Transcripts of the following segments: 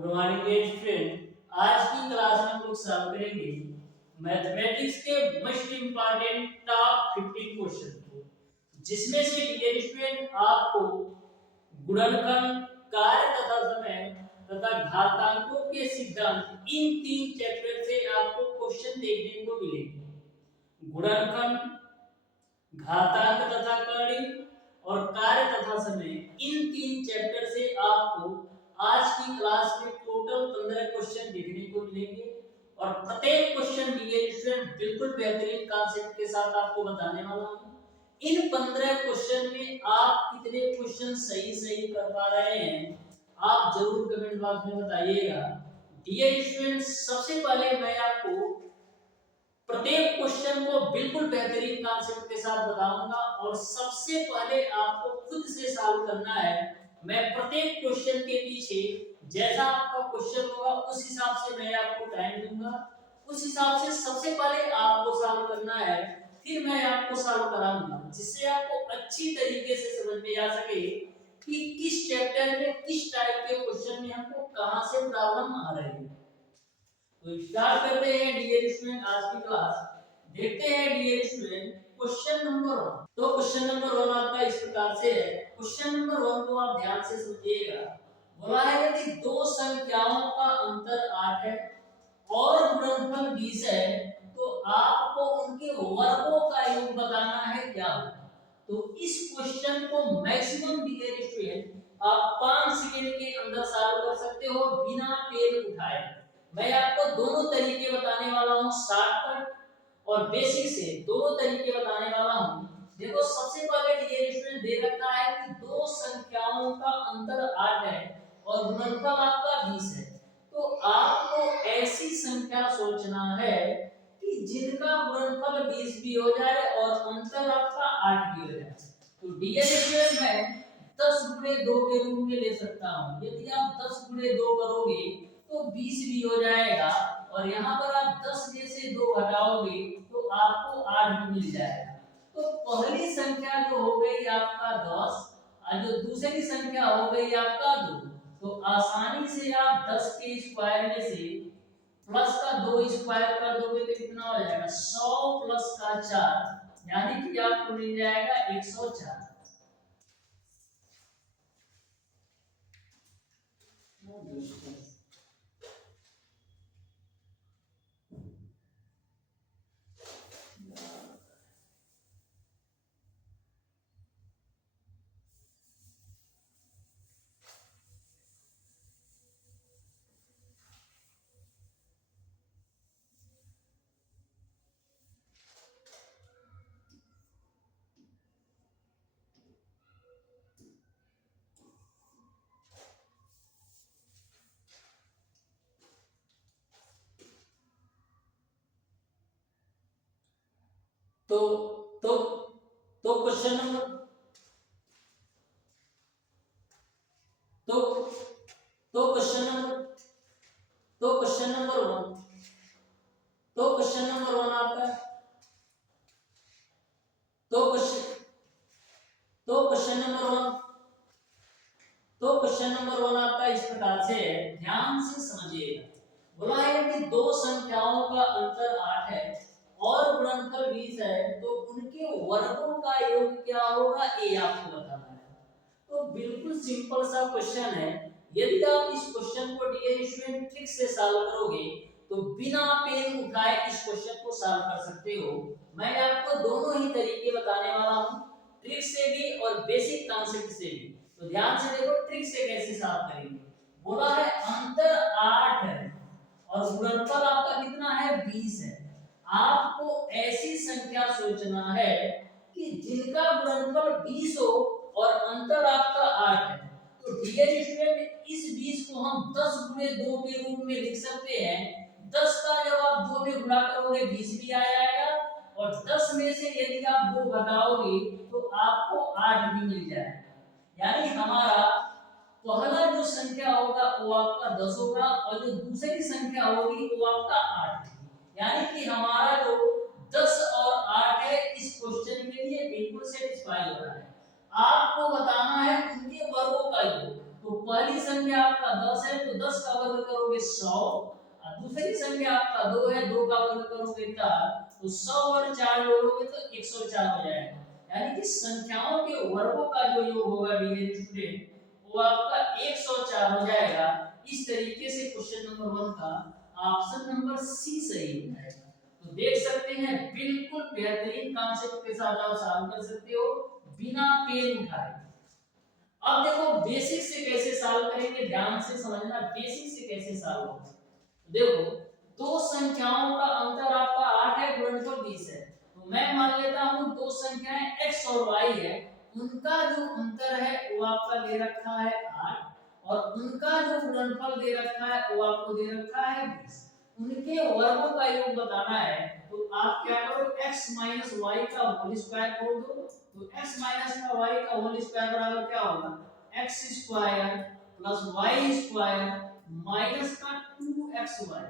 Good morning dear student. आज की class में हम लोग सॉल्व करेंगे मैथमेटिक्स के मोस्ट इंपॉर्टेंट टॉप 15 क्वेश्चन को, जिसमें से डियर स्टूडेंट आपको गुणनखंड, कार्य तथा समय तथा घातांकों के सिद्धांत, इन तीन चैप्टर से आपको क्वेश्चन देखने को मिलेंगे। गुणनखंड, घातांक तथा कर्ण और कार्य तथा समय, इन तीन चैप्टर से आपको आज की क्लास में टोटल 15 क्वेश्चन देखने को मिलेंगे और प्रत्येक क्वेश्चन डियर स्टूडेंट बिल्कुल बेहतरीन कॉन्सेप्ट के साथ आपको बताने वाला हूं। इन 15 क्वेश्चन में आप कितने क्वेश्चन सही कर पा रहे हैं आप जरूर कमेंट बॉक्स में बताइएगा। डियर स्टूडेंट, सबसे पहले मैं आपको प्रत्येक क्वेश्चन को बिल्कुल बेहतरीन कॉन्सेप्ट के साथ बताऊंगा और सबसे पहले आपको खुद से सॉल्व करना है। मैं प्रत्येक क्वेश्चन के पीछे जैसा आपका क्वेश्चन होगा उस हिसाब से मैं आपको टाइम दूंगा, उस हिसाब से सबसे पहले आपको सॉल्व करना है, फिर मैं आपको सॉल्व कराऊंगा, जिससे आपको अच्छी तरीके से समझ में आ सके कि किस चैप्टर में किस टाइप के क्वेश्चन में हमको कहां से प्रॉब्लम आ रही है। तो स्टार्ट करते हैं डियर स्टूडेंट आज की क्लास। देखते हैं डियर स्टूडेंट क्वेश्चन नंबर 1। तो क्वेश्चन नंबर 1 आपका इस प्रकार से है। क्वेश्चन नंबर 1 को आप ध्यान से समझिएगा। बोला है यदि दो संख्याओं का अंतर 8 है और गुणनफल 20 है तो आपको उनके वर्गों का योग बताना है क्या होगा। तो इस क्वेश्चन को मैक्सिमम डियर स्टूडेंट आप 5 सेकंड के अंदर सॉल्व कर सकते हो बिना पेन उठाए। मैं आपको दोनों तरीके बताने वाला हूं, शॉर्टकट और बेसिक से दोनों तरीके बताने वाला हूं। देखो, सबसे पहले डियर स्टूडेंट दे रखा है कि दो संख्याओं का अंतर 8 है और गुणनफल आपका 20 है। तो आपको ऐसी संख्या सोचना है कि जिनका गुणनफल 20 भी हो जाए और अंतर आपका 8 भी हो जाए। तो डियर स्टूडेंट मैं 10 गुणे 2 के रूप में ले सकता हूं। यदि आप 10 गुणे 2 करोगे तो 20 भी हो जाएगा और यहाँ पर आप 10 में से 2 घटाओगे तो आपको 8 भी मिल जाएगा। तो पहली संख्या जो हो गई आपका 10 और जो दूसरी संख्या हो गई आपका 2। तो आसानी से आप 10 के स्क्वायर में से प्लस का 2 स्क्वायर कर दोगे तो कितना हो जाएगा 100 प्लस का 4, यानी कि आपको मिल जाएगा 104। तो तो तो क्वेश्चन नंबर तो तो क्वेश्चन नंबर तो क्वेश्चन नंबर 1 तो क्वेश्चन नंबर 1 आपका तो क्वेश्चन तो क्वेश्चन नंबर 1 तो क्वेश्चन नंबर 1 आपका इस प्रकार से है, ध्यान से समझिएगा। बोला है कि दो संख्याओं का अंतर 8 है और गुणनफल 20 है तो उनके वर्गों का योग क्या होगा ये आपको बताना है। तो बिल्कुल सिंपल सा क्वेश्चन है। यदि आप इस क्वेश्चन को डियर स्टूडेंट ट्रिक से सॉल्व करोगे तो बिना पेन उठाए इस क्वेश्चन को सॉल्व कर सकते हो। मैं आपको दोनों ही तरीके बताने वाला हूं, ट्रिक से भी और बेसिक कॉन्सेप्ट से भी। तो ध्यान से देखो ट्रिक से कैसे सॉल्व करेंगे। बोला है अंतर 8 है और गुणनफल आपका कितना है 20 है। आपको ऐसी संख्या सोचना है कि जिनका गुणनफल 20 हो और अंतर आपका 8 है। तो डियर स्टूडेंट इस 20 को हम 10 गुणे 2 के रूप में लिख सकते हैं। 10 का जब आप 2 में गुणा करोगे 20 भी आ जाएगा और 10 में से यदि आप 2 घटाओगे तो आपको 8 भी मिल जाएगा। यानी हमारा पहला जो संख्या होगा वो आपका 10 होगा और जो दूसरी संख्या होगी वो आपका 8 है। यानी कि हमारा जो 10 और 8 है इस क्वेश्चन के लिए बिल्कुल सेटिस्फाई हो रहा है। आपको बताना है उनके वर्गों का योग। तो पहली संख्या आपका 10 है तो 10 का वर्ग वर्ग करोगे 100, और दूसरी संख्या आपका 2 है, 2 का वर्ग करोगे 4, तो 100 और 4 जोड़ोगे तो 104 हो जाएगा। यानी कि संख्याओं के वर्गों का जो योग होगा डियर स्टूडेंट, वो आपका 104 हो जाएगा। इस तरीके से क्वेश्चन नंबर 1 का ऑप्शन नंबर सी सही हो जाएगा। तो देख सकते हैं बिल्कुल बेहतरीन कॉन्सेप्ट के साथ आप सॉल्व कर सकते हो बिना पेन उठाए। अब देखो बेसिक से कैसे सॉल्व करेंगे, ध्यान से समझना बेसिक से कैसे सॉल्व होगा। देखो दो संख्याओं का अंतर आपका 8 है, गुणनफल 20 है। तो मैं मान लेता हूं दो संख्याएं x और y है, उनका जो अंतर है वो आपका दे रखा है 8, और उनका जो गुणनफल दे रखा है वो आपको दे रखा है 20। उनके वर्गों का योग बताना है, तो आप क्या करो x माइनस वाई का होल स्क्वायर खोल दो। तो x माइनस का y का होल स्क्वायर बराबर क्या होगा, x square plus y square minus का 2xy।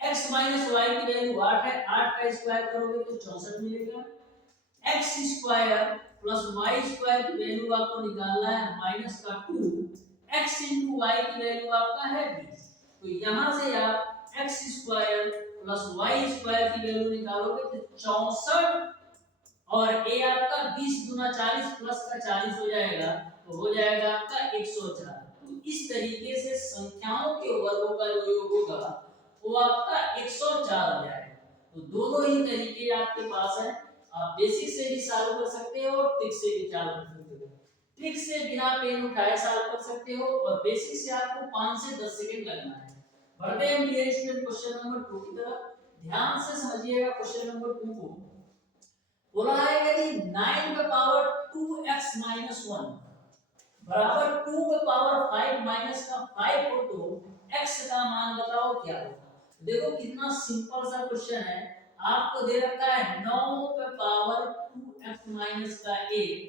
x माइनस y की वैल्यू 8 है, 8 का स्क्वायर करोगे तो 64 मिलेगा। x square plus y square की वैल्यू आपको निकालना है माइनस का 2, x into y की वैल्यू आपका है 20। तो यहां से आप x square plus y square की वैल्यू निकालोगे तो 64, और a आपका 20 गुना 40 प्लस का 40 हो जाएगा, तो हो जाएगा आपका 104। तो इस तरीके से संख्याओं के वर्गों का जो योग होगा वो आपका 104 हो जाएगा। तो दोनों ही तरीके आपके पास है, आप बेसिक से भी सॉल्व कर सकते हो और ट्रिक से भी सॉल्व कर सकते हो। ट्रिक से बिना पेन उठाए सॉल्व कर सकते हो, और बेसिक से आपको 5 से 10 सेकंड लगना है। बढ़ते हैं डियर स्टूडेंट क्वेश्चन नंबर 2 की तरफ। ध्यान से समझिएगा क्वेश्चन नंबर 2 को। बोला है यदि 9 का पावर 2x माइनस 1 बराबर 2 का पावर 5 माइनस का 5 हो, तो x का मान बताओ क्या होगा। देखो कितना सिंपल सा क्वेश्चन है। आपको दे रखा है 9 का पावर 2x माइनस का 1,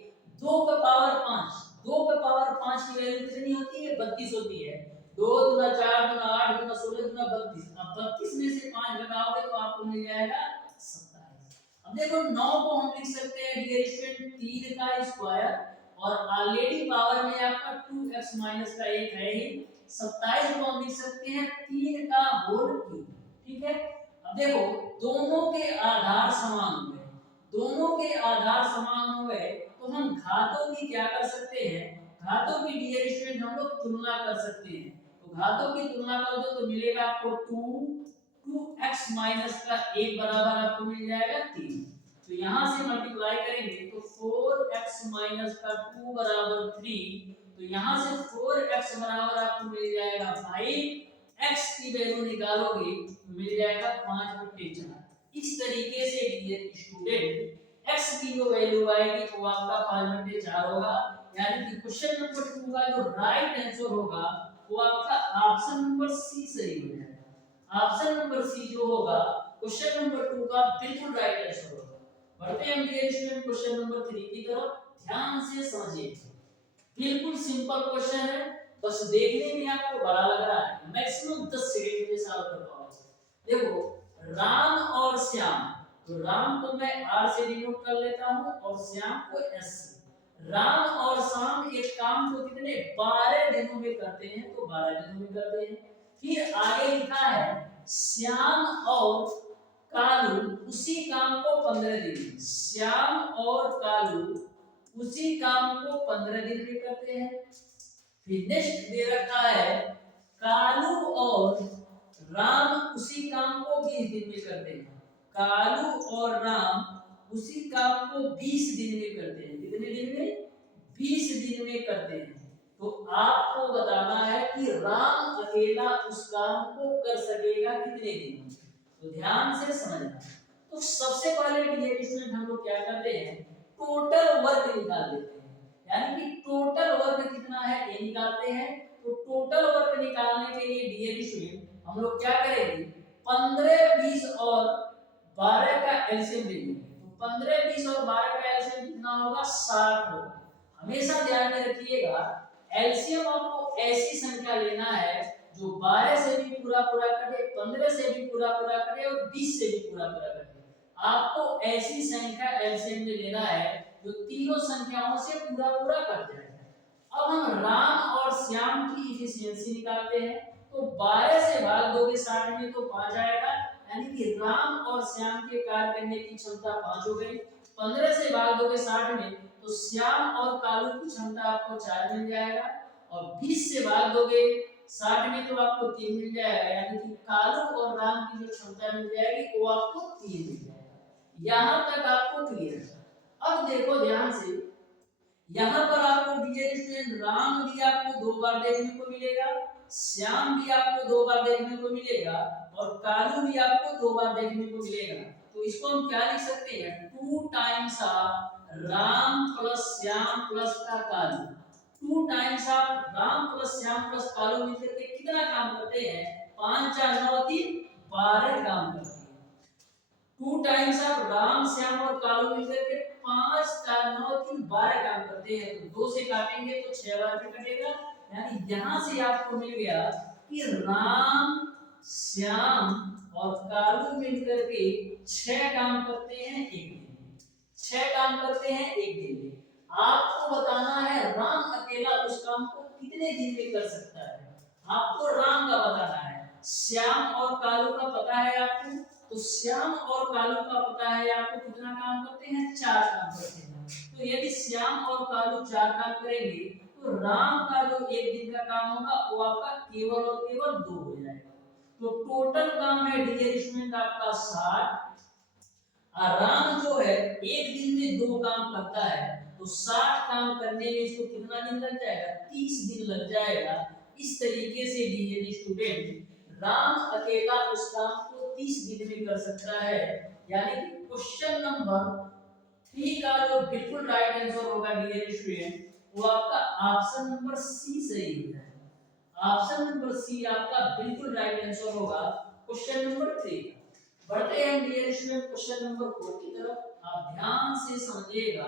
2 का पावर 5, 2 का पावर 5 की वैल्यू कितनी होती है, 32 होती है। 2 गुना 4 गुना 8 गुना 16 गुना 32। अब 32 में से 5 घटाओगे तो आपको मिल जाएगा 27। अब देखो 9 को हम लिख सकते हैं डियर स्टूडेंट 3 का स्क्वायर, और ऑलरेडी पावर में आपका 2x माइनस का 1 है ही। 27 को हम लिख सकते हैं 3 का होल क्यूब। ठीक है। अब देखो दोनों के आधार समान हुए, दोनों के आधार समान हुए, तो हम घातों की क्या कर सकते हैं, घातों की डियर स्टूडेंट हम लोग तुलना कर सकते हैं। तो घातों की तुलना कर दो तो मिलेगा आपको 2x माइनस का 1 बराबर आपको मिल जाएगा 3। तो यहां से मल्टीप्लाई करेंगे तो 4x माइनस का 2 बराबर 3। तो यहां से 4x बराबर आपको मिल जाएगा 5, x की वैल्यू निकालोगे तो मिल जाएगा 5/4। इस तरीके से डियर स्टूडेंट x की जो वैल्यू आएगी वो आपका 5/4 होगा। यानी कि क्वेश्चन नंबर 2 का जो राइट आंसर होगा वो आपका ऑप्शन नंबर सी सही हो जाएगा। ऑप्शन नंबर सी जो होगा क्वेश्चन नंबर 2 का बिल्कुल राइट आंसर होगा। बढ़ते हैं डियर स्टूडेंट क्वेश्चन नंबर 3 की तरफ। ध्यान से समझिए, बिल्कुल सिंपल क्वेश्चन है, बस देखने में आपको बड़ा लग रहा है, मैक्सिमम 10 सेकंड में सॉल्व कर पाओगे। देखो राम और श्याम, तो राम को मैं R से डिनोट कर लेता हूं और श्याम को S से। राम और श्याम एक काम को कितने 12 दिनों में करते हैं, तो 12 दिनों में करते हैं। फिर आगे लिखा है श्याम और कालू उसी काम को 15 दिन, श्याम और कालू उसी काम को 15 दिन में करते हैं। फिर नेक्स्ट दे रखा है कालू और राम उसी काम को 20 दिन में करते हैं। कालू और राम उसी काम को 20 दिन में करते हैं। कितने दिन में, 20 दिन में करते हैं। तो आपको बताना है कि राम अकेला उस काम को कर सकेगा कितने दिन में। तो ध्यान से समझना। तो सबसे पहले डियर स्टूडेंट हम लोग क्या करते हैं, टोटल वर्क निकाल लेते हैं। यानी कि टोटल वर्क कितना है ये निकालते हैं। तो टोटल वर्क निकालने के लिए डियर स्टूडेंट हम लोग क्या करेंगे, 15, 20 और 12 का एलसीएम लेंगे। तो 15, 20 और 12 का एलसीएम कितना होगा, 60 होगा। हमेशा ध्यान में रखिएगा एलसीएम आपको ऐसी संख्या लेना है जो 12 से भी पूरा पूरा कटे, 15 से भी पूरा पूरा कटे और 20 से भी पूरा पूरा कटे। आपको ऐसी संख्या एलसीएम में लेना है जो तीनों संख्याओं से पूरा पूरा कट जाए। अब हम राम और श्याम की इफिशिएंसी निकालते हैं। तो 12 से भाग दोगे 60 में तो 5 आएगा, यानी कि राम और श्याम के कार्य करने की क्षमता 5 हो गई। 15 से भाग दोगे 60 में तो श्याम और कालू की क्षमता आपको 4 मिल जाएगा, और 20 से भाग दोगे 60 में तो आपको 3 मिल जाएगा, यानी कि कालू और राम की जो क्षमता मिल जाएगी वो आपको 3 मिल जाएगा। यहां तक आपको क्लियर है। अब देखो ध्यान से, यहाँ पर आपको डियर स्टूडेंट राम भी आपको 2 बार देखने को मिलेगा, श्याम भी आपको 2 बार देखने को मिलेगा, और कालू भी आपको 2 बार देखने को मिलेगा। तो इसको हम क्या लिख सकते हैं, 2 times of Ram plus Shyam plus का Kalu. 2 times of Ram plus Shyam plus Kalu मिलकर के कितना काम करते हैं, 5 4 9 3 12 काम करते हैं। 2 टाइम्स ऑफ राम श्याम और कालू मिलकर के 5 4 9 3 12 काम करते हैं। तो 2 से काटेंगे तो 6 बार भी कटेगा, यानी यहां से आपको मिल गया कि राम श्याम और कालू मिलकर के 6 काम करते हैं एक दिन में। 6 काम करते हैं एक दिन में। आपको बताना है राम अकेला उस काम को कितने दिन में कर सकता है। आपको राम का बताना है, श्याम और कालू का पता है आपको, तो श्याम और कालू का पता है आपको कितना काम करते हैं, 4 काम करते हैं। तो यदि श्याम और कालू 4 काम करेंगे तो राम का जो एक दिन का काम होगा वो आपका केवल और केवल 2 हो जाएगा। तो टोटल काम है डियर स्टूडेंट आपका 60, और राम जो है एक दिन में 2 काम करता है, तो 60 काम करने में इसको कितना दिन लग जाएगा, 30 दिन लग जाएगा। इस तरीके से डियर स्टूडेंट राम अकेला उस काम को 30 दिन में कर सकता है, यानी कि क्वेश्चन नंबर 3 का जो बिल्कुल राइट आंसर होगा डियर स्टूडेंट वो आपका ऑप्शन नंबर सी सही हो जाएगा। ऑप्शन नंबर सी आपका बिल्कुल राइट आंसर होगा क्वेश्चन नंबर 3 का। बढ़ते हैं डियर स्टूडेंट क्वेश्चन नंबर 4 की तरफ। आप ध्यान से समझिएगा,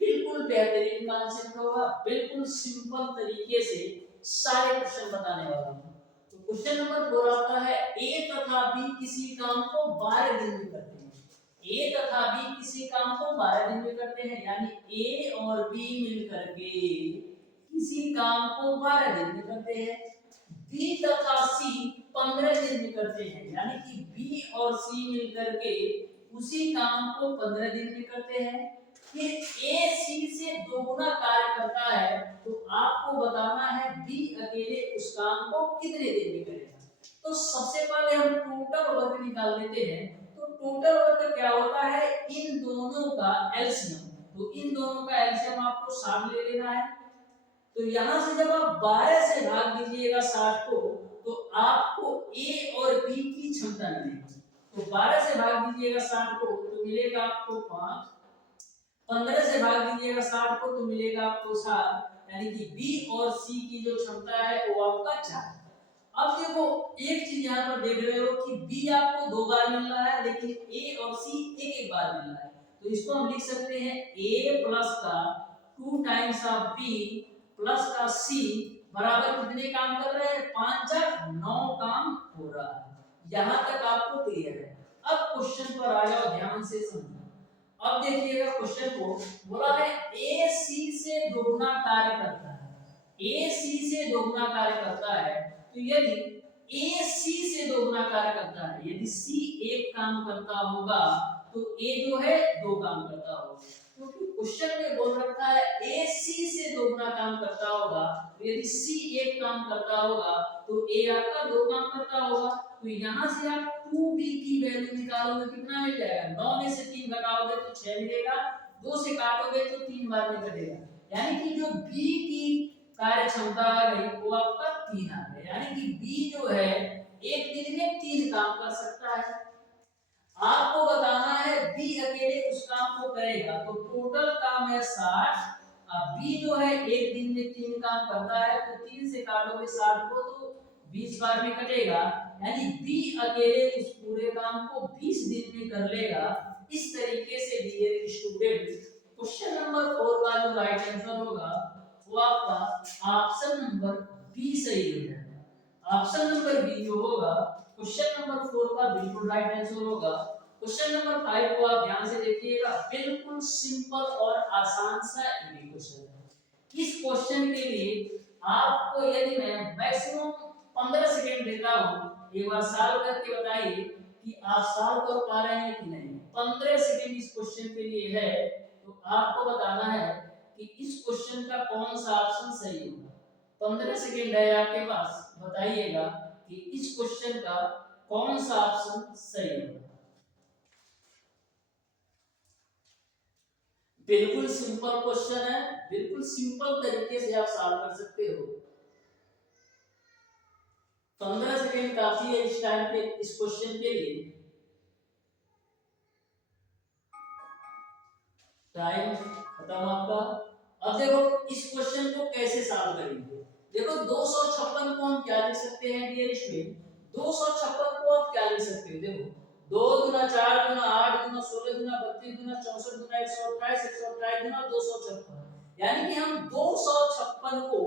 बिल्कुल बेहतरीन कॉन्सेप्ट होगा, बिल्कुल सिंपल तरीके से सारे क्वेश्चन बताने वाला हूं। तो क्वेश्चन नंबर 4 आता है, ए तथा बी किसी काम को 12 दिन में करते हैं। ए तथा बी किसी काम को 12 दिन में करते हैं, यानी ए और बी मिलकर के किसी काम को 12 दिन में करते हैं। बी तथा सी 15 दिन में करते हैं, यानी कि बी और सी मिलकर के उसी काम को 15 दिन में करते हैं। फिर ए सी से दोगुना कार्य करता है, तो आपको बताना है बी अकेले उस काम को कितने दिन में करेगा। तो सबसे पहले हम टोटल वर्क निकाल लेते हैं। तो टोटल वर्क क्या होता है, इन दोनों का एलसीएम। तो इन दोनों का एलसीएम आपको 60 ले लेना है। तो यहां से जब आप 12 से भाग दीजिएगा 60 को, तो आपको ए और बी की क्षमता मिलेगी। तो 12 से भाग दीजिएगा 60 को तो मिलेगा आपको 5, 15 से भाग दीजिएगा 60 को तो मिलेगा आपको 7, यानी कि बी और सी की जो क्षमता है वो आपका 4। अब देखो एक चीज यहाँ पर देख रहे हो कि बी आपको 2 बार मिल रहा है, लेकिन ए और सी एक एक बार मिल रहा है। तो इसको हम लिख सकते हैं ए प्लस का 2 टाइम्स ऑफ बी प्लस का सी बराबर कितने काम कर रहे हैं, 5 4 9 काम हो रहा है। यहां तक आपको क्लियर है। अब क्वेश्चन पर आ जाओ, ध्यान से समझो। अब देखिएगा क्वेश्चन को बोला है ए सी से दोगुना कार्य करता है। ए सी से दोगुना कार्य करता है, तो यदि ए सी से दोगुना कार्य करता है, यदि सी एक काम करता होगा तो ए जो है 2 काम करता होगा, क्योंकि क्वेश्चन में बोल रखा है ए सी से दोगुना काम करता होगा। तो यदि सी एक काम करता होगा तो ए आपका 2 काम करता होगा। तो यहां से आप 2b की वैल्यू निकालोगे, कितना मिल जाएगा, 9 में से 3 घटाओगे तो 6 मिलेगा, 2 से काटोगे तो 3 बार में कटेगा, यानी कि जो b की कार्य क्षमता आ गई वो आपका 3 आ गया, यानी कि b जो है एक दिन में 3 काम कर सकता है। आपको बताना है b अकेले उस काम को करेगा, तो टोटल काम है 60। अब b जो है एक दिन में 3 काम करता है, तो 3 से काटोगे 60 को तो 20 बार में कटेगा, यानी b अकेले उस पूरे काम को 20 दिन में कर लेगा। इस तरीके से डियर स्टूडेंट क्वेश्चन नंबर 4 का जो राइट आंसर होगा वो आपका ऑप्शन नंबर बी सही हो जाएगा। ऑप्शन नंबर बी जो होगा क्वेश्चन नंबर 4 का बिल्कुल राइट आंसर होगा। क्वेश्चन नंबर 5 को आप ध्यान से देखिएगा, बिल्कुल सिंपल और आसान सा क्वेश्चन है। इस क्वेश्चन के लिए आपको यदि मैं मैक्सिमम 15 सेकंड देता हूँ, एक बार सॉल्व करके बताइए कि आप सॉल्व कर पा रहे हैं कि नहीं। 15 सेकंड इस क्वेश्चन के लिए है, तो आपको बताना है कि इस क्वेश्चन का कौन सा ऑप्शन सही होगा। 15 सेकंड है आपके पास, बताइएगा कि इस क्वेश्चन का कौन सा ऑप्शन सही होगा। बिल्कुल सिंपल क्वेश्चन है, बिल्कुल सिंपल तरीके से आप सॉल्व कर सकते हो। 15 सेकंड काफी है इस टाइम पे इस क्वेश्चन के लिए। टाइम खत्म आपका। अब देखो इस क्वेश्चन को कैसे सॉल्व करेंगे। देखो 256 को हम क्या लिख सकते हैं डियर स्टूडेंट, 256 को आप क्या लिख सकते हो। देखो 2 गुना 4 गुना 8 गुना 16 गुना 32 गुना 64 गुना 128 128 गुना 256, यानी कि हम 256 को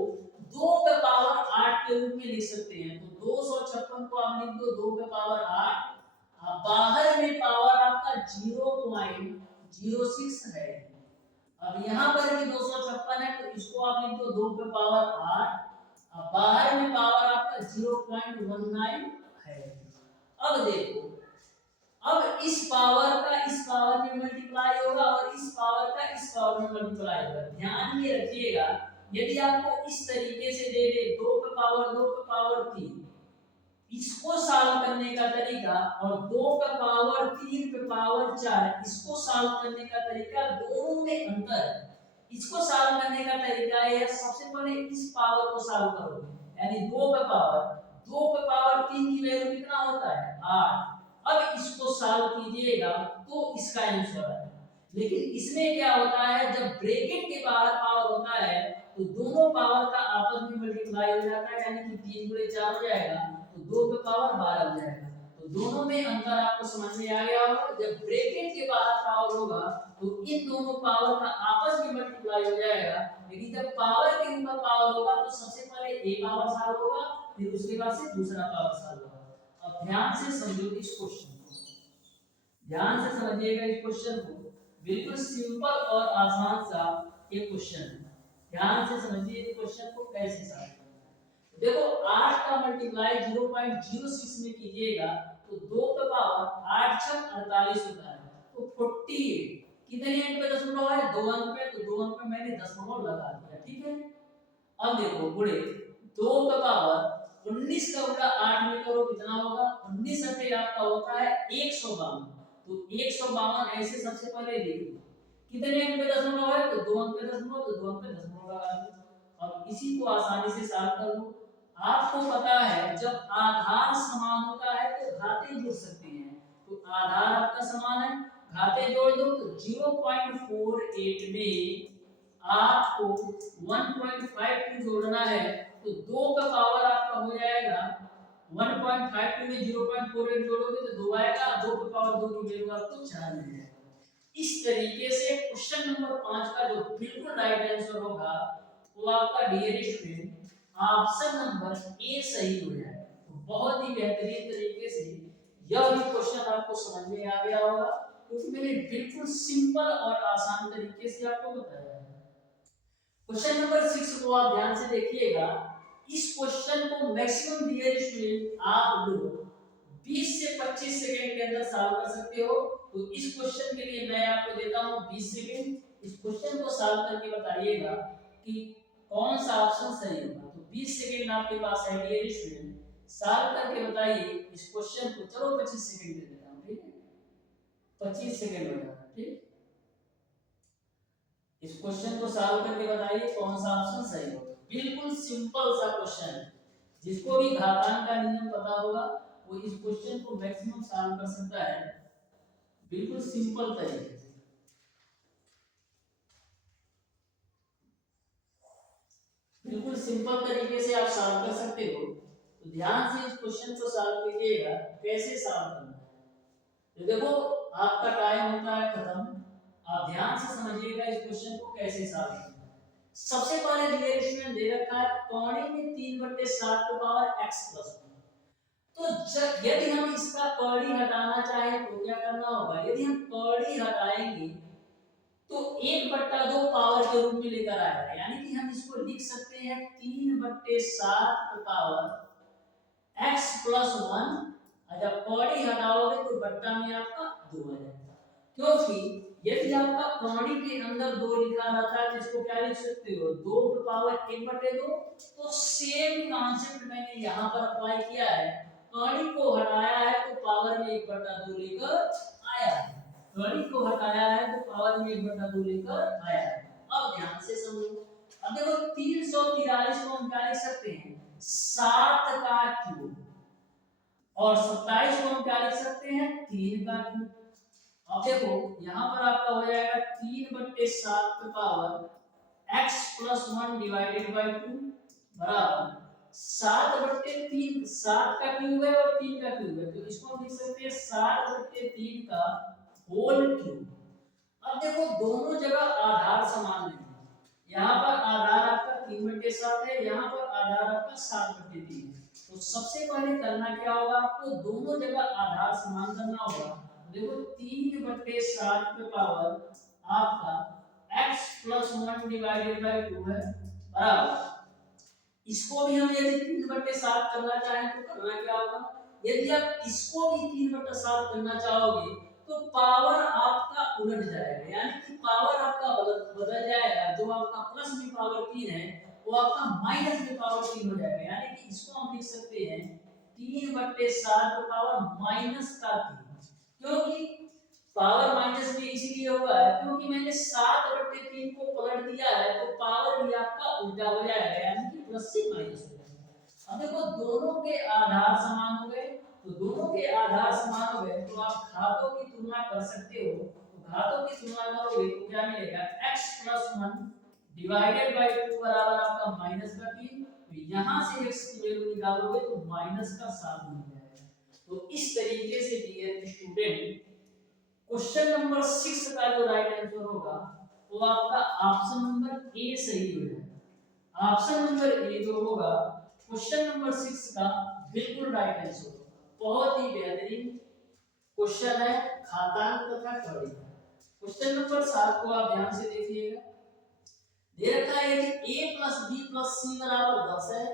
2 पे पावर 8 के रूप में लिख सकते हैं। तो 256 को आप लिख दो 2 पे पावर 8, बाहर में पावर आपका 0.06 है। अब यहाँ पर भी 256 है, तो इसको आप लिख दो 2 पे पावर 8, अब बाहर में पावर आपका 0.19 है। अब देखो, अब इस पावर का इस पावर में मल्टीप्लाई होगा और इस पावर का इस पावर में मल्टीप्लाई होगा। ध्यान ये रखिएगा, यदि आपको इस तरीके से दे दे 2 पे पावर 2 पे पावर 3, इसको सॉल्व करने का तरीका, और 2 पे पावर 3 पे पावर 4 इसको सॉल्व करने का तरीका, दोनों में अंतर है। इसको सॉल्व करने का तरीका है, सबसे पहले इस पावर को सॉल्व करो, यानी 2 पे पावर 3 की वैल्यू कितना होता है 8। अब इसको सॉल्व कीजिएगा तो इसका आंसर है। लेकिन इसमें क्या होता है, जब ब्रैकेट के बाहर पावर होता है तो दोनों पावर का आपस में मल्टीप्लाई हो जाता है, यानी कि 3 गुणे 4 हो जाएगा, तो 2 पे पावर 12 हो जाएगा। तो दोनों में अंतर आपको समझ में आ गया होगा। जब ब्रैकेट के बाहर पावर होगा तो इन दोनों पावर का आपस में मल्टीप्लाई हो जाएगा, लेकिन जब पावर के ऊपर पावर होगा तो सबसे पहले ए पावर सॉल्व होगा, फिर उसके बाद से दूसरा पावर सॉल्व होगा। अब ध्यान से समझो इस क्वेश्चन को, ध्यान से समझिएगा इस क्वेश्चन को, बिल्कुल सिंपल और आसान सा ये क्वेश्चन है। ध्यान से समझिए इस क्वेश्चन को कैसे सॉल्व करना है। देखो 8 का मल्टीप्लाई 0.06 में कीजिएगा तो 2 का पावर 8 6 48 होता है, तो 48 कितने अंक पे दशमलव है, 2 अंक पे, तो 2 अंक पे मैंने दशमलव लगा दिया, ठीक है। अब देखो गुणे 2 का पावर 19 का उल्टा 8 में करो कितना होगा, 19 अटे आपका होता है 152, तो 152 ऐसे सबसे पहले लिख दो। कितने अंक पे दशमलव है, तो 2 अंक पे दशमलव, तो 2 अंक पे दशमलव लगा दो। अब इसी को आसानी से सॉल्व कर लो। आपको पता है जब आधार समान होता है तो घाते जुड़ सकते हैं, तो आधार आपका समान है, घाते जोड़ दो, तो 0.48 में आपको 1.52 जोड़ना है, तो 2 का पावर आपका हो जाएगा 1.52 में 0.48 जोड़ोगे तो 2 आएगा, 2 का पावर 2 की वैल्यू आपको 4 मिल जाएगा। इस तरीके से क्वेश्चन नंबर 5 का जो बिल्कुल राइट आंसर होगा वो आपका dear student option number A सही हो जाएगा। तो बहुत ही बेहतरीन तरीके से यह भी क्वेश्चन आपको समझ में आ गया होगा, क्योंकि मैंने बिल्कुल सिंपल और आसान तरीके से आपको बताया है। क्वेश्चन नंबर 6 को आप ध्यान से देखिएगा। इस क्वेश्चन को मैक्सिमम डियर स्टूडेंट आप लोग 20 से 25 सेकंड के अंदर सॉल्व कर सकते हो। तो इस क्वेश्चन के लिए मैं आपको देता हूं 20 सेकंड। इस क्वेश्चन को सॉल्व करके बताइएगा कि कौन सा ऑप्शन सही होगा। तो 20 सेकंड आपके पास है डियर स्टूडेंट, सॉल्व करके बताइए इस क्वेश्चन को। चलो 25 सेकंड दे देता हूं, ठीक है, 25 सेकंड हो जाएगा, ठीक। इस क्वेश्चन को सॉल्व करके बताइए कौन सा ऑप्शन सही होगा। बिल्कुल सिंपल सा क्वेश्चन है, जिसको भी घातांक का नियम पता होगा वो इस क्वेश्चन को मैक्सिमम सॉल्व कर सकता है, बिल्कुल सिंपल तरीके से। बिल्कुल सिंपल तरीके से आप सॉल्व कर सकते हो। तो ध्यान से इस क्वेश्चन को सॉल्व कीजिएगा, कैसे सॉल्व करना है। तो देखो आपका टाइम होता है खत्म, आप ध्यान से समझिएगा इस क्वेश्चन को कैसे सॉल्व करना है। सबसे पहले डियर स्टूडेंट दे रखा है कौड़ी में 3/7 की पावर x प्लस 1। तो यदि हम इसका कौड़ी हटाना चाहें तो क्या करना होगा, यदि हम कौड़ी हटाएंगे तो 1/2 पावर के रूप में लेकर आएगा, यानी कि हम इसको लिख सकते हैं 3/7 की पावर x प्लस 1, जब कौड़ी हटाओगे तो बट्टा में आपका 2 आ जाएगा, क्योंकि यदि आपका कौड़ी के अंदर 2 लिखा रहता है तो इसको क्या लिख सकते हो, 2 की पावर 1/2। तो सेम कॉन्सेप्ट मैंने यहाँ पर अप्लाई किया है, कौड़ी को हटाया है तो पावर में 1/2 लेकर आया है, कौड़ी को हटाया है तो पावर में 1/2 लेकर आया है। अब ध्यान से समझो, अब देखो 343 को हम क्या लिख सकते हैं, 7 का क्यूब, और 27 को हम क्या लिख सकते हैं, 3 का क्यूब। अब देखो यहाँ पर आपका हो जाएगा 3/7 की power x plus 1 divided by 2 बराबर 7/3, 7 का क्यूब है और 3 का क्यूब है, तो इसको हम लिख सकते हैं 7/3 का होल क्यूब। अब देखो दोनों जगह आधार समान नहीं है, यहाँ पर आधार आपका 3/7 है, यहाँ पर आधार आपका 7/3 है। तो सबसे पहले करना क्या होगा, आपको दोनों जगह आधार समान करना होगा। देखो 3/7 पे पावर आपका x प्लस 1 डिवाइडेड बाई 2 है बराबर, इसको भी हम यदि 3/7 करना चाहें तो करना क्या होगा, यदि आप इसको भी 3/7 करना चाहोगे तो पावर आपका उलट जाएगा, यानी कि पावर आपका बदल जाएगा, जो आपका प्लस में पावर 3 है वो आपका माइनस में पावर 3 हो जाएगा, यानी कि इसको हम लिख सकते हैं 3/7 की पावर माइनस का 3, क्योंकि पावर माइनस में इसलिए हुआ है क्योंकि मैंने 7/3 को पलट दिया है, तो पावर भी आपका उल्टा हो जाएगा, यानी कि प्लस से माइनस हो जाएगा। अब देखो दोनों के आधार समान हो गए, तो दोनों के आधार समान हो गए तो आप घातों की तुलना कर सकते हो, तो घातों की तुलना करोगे तो क्या मिलेगा, x प्लस 1 डिवाइडेड बाई 2 बराबर आपका माइनस का 3, तो यहाँ से x की वैल्यू निकालोगे तो माइनस का 7 मिल जाएगा। तो इस तरीके से डियर स्टूडेंट क्वेश्चन नंबर 6 का जो राइट आंसर होगा वो आपका ऑप्शन नंबर ए सही हो जाएगा। ऑप्शन नंबर ए जो होगा क्वेश्चन नंबर 6 का बिल्कुल राइट आंसर होगा। बहुत ही बेहतरीन क्वेश्चन है घातांक तथा कड़ी का। क्वेश्चन नंबर 7 को आप ध्यान से देखिएगा, दे रखा है कि a plus b plus c बराबर 10 है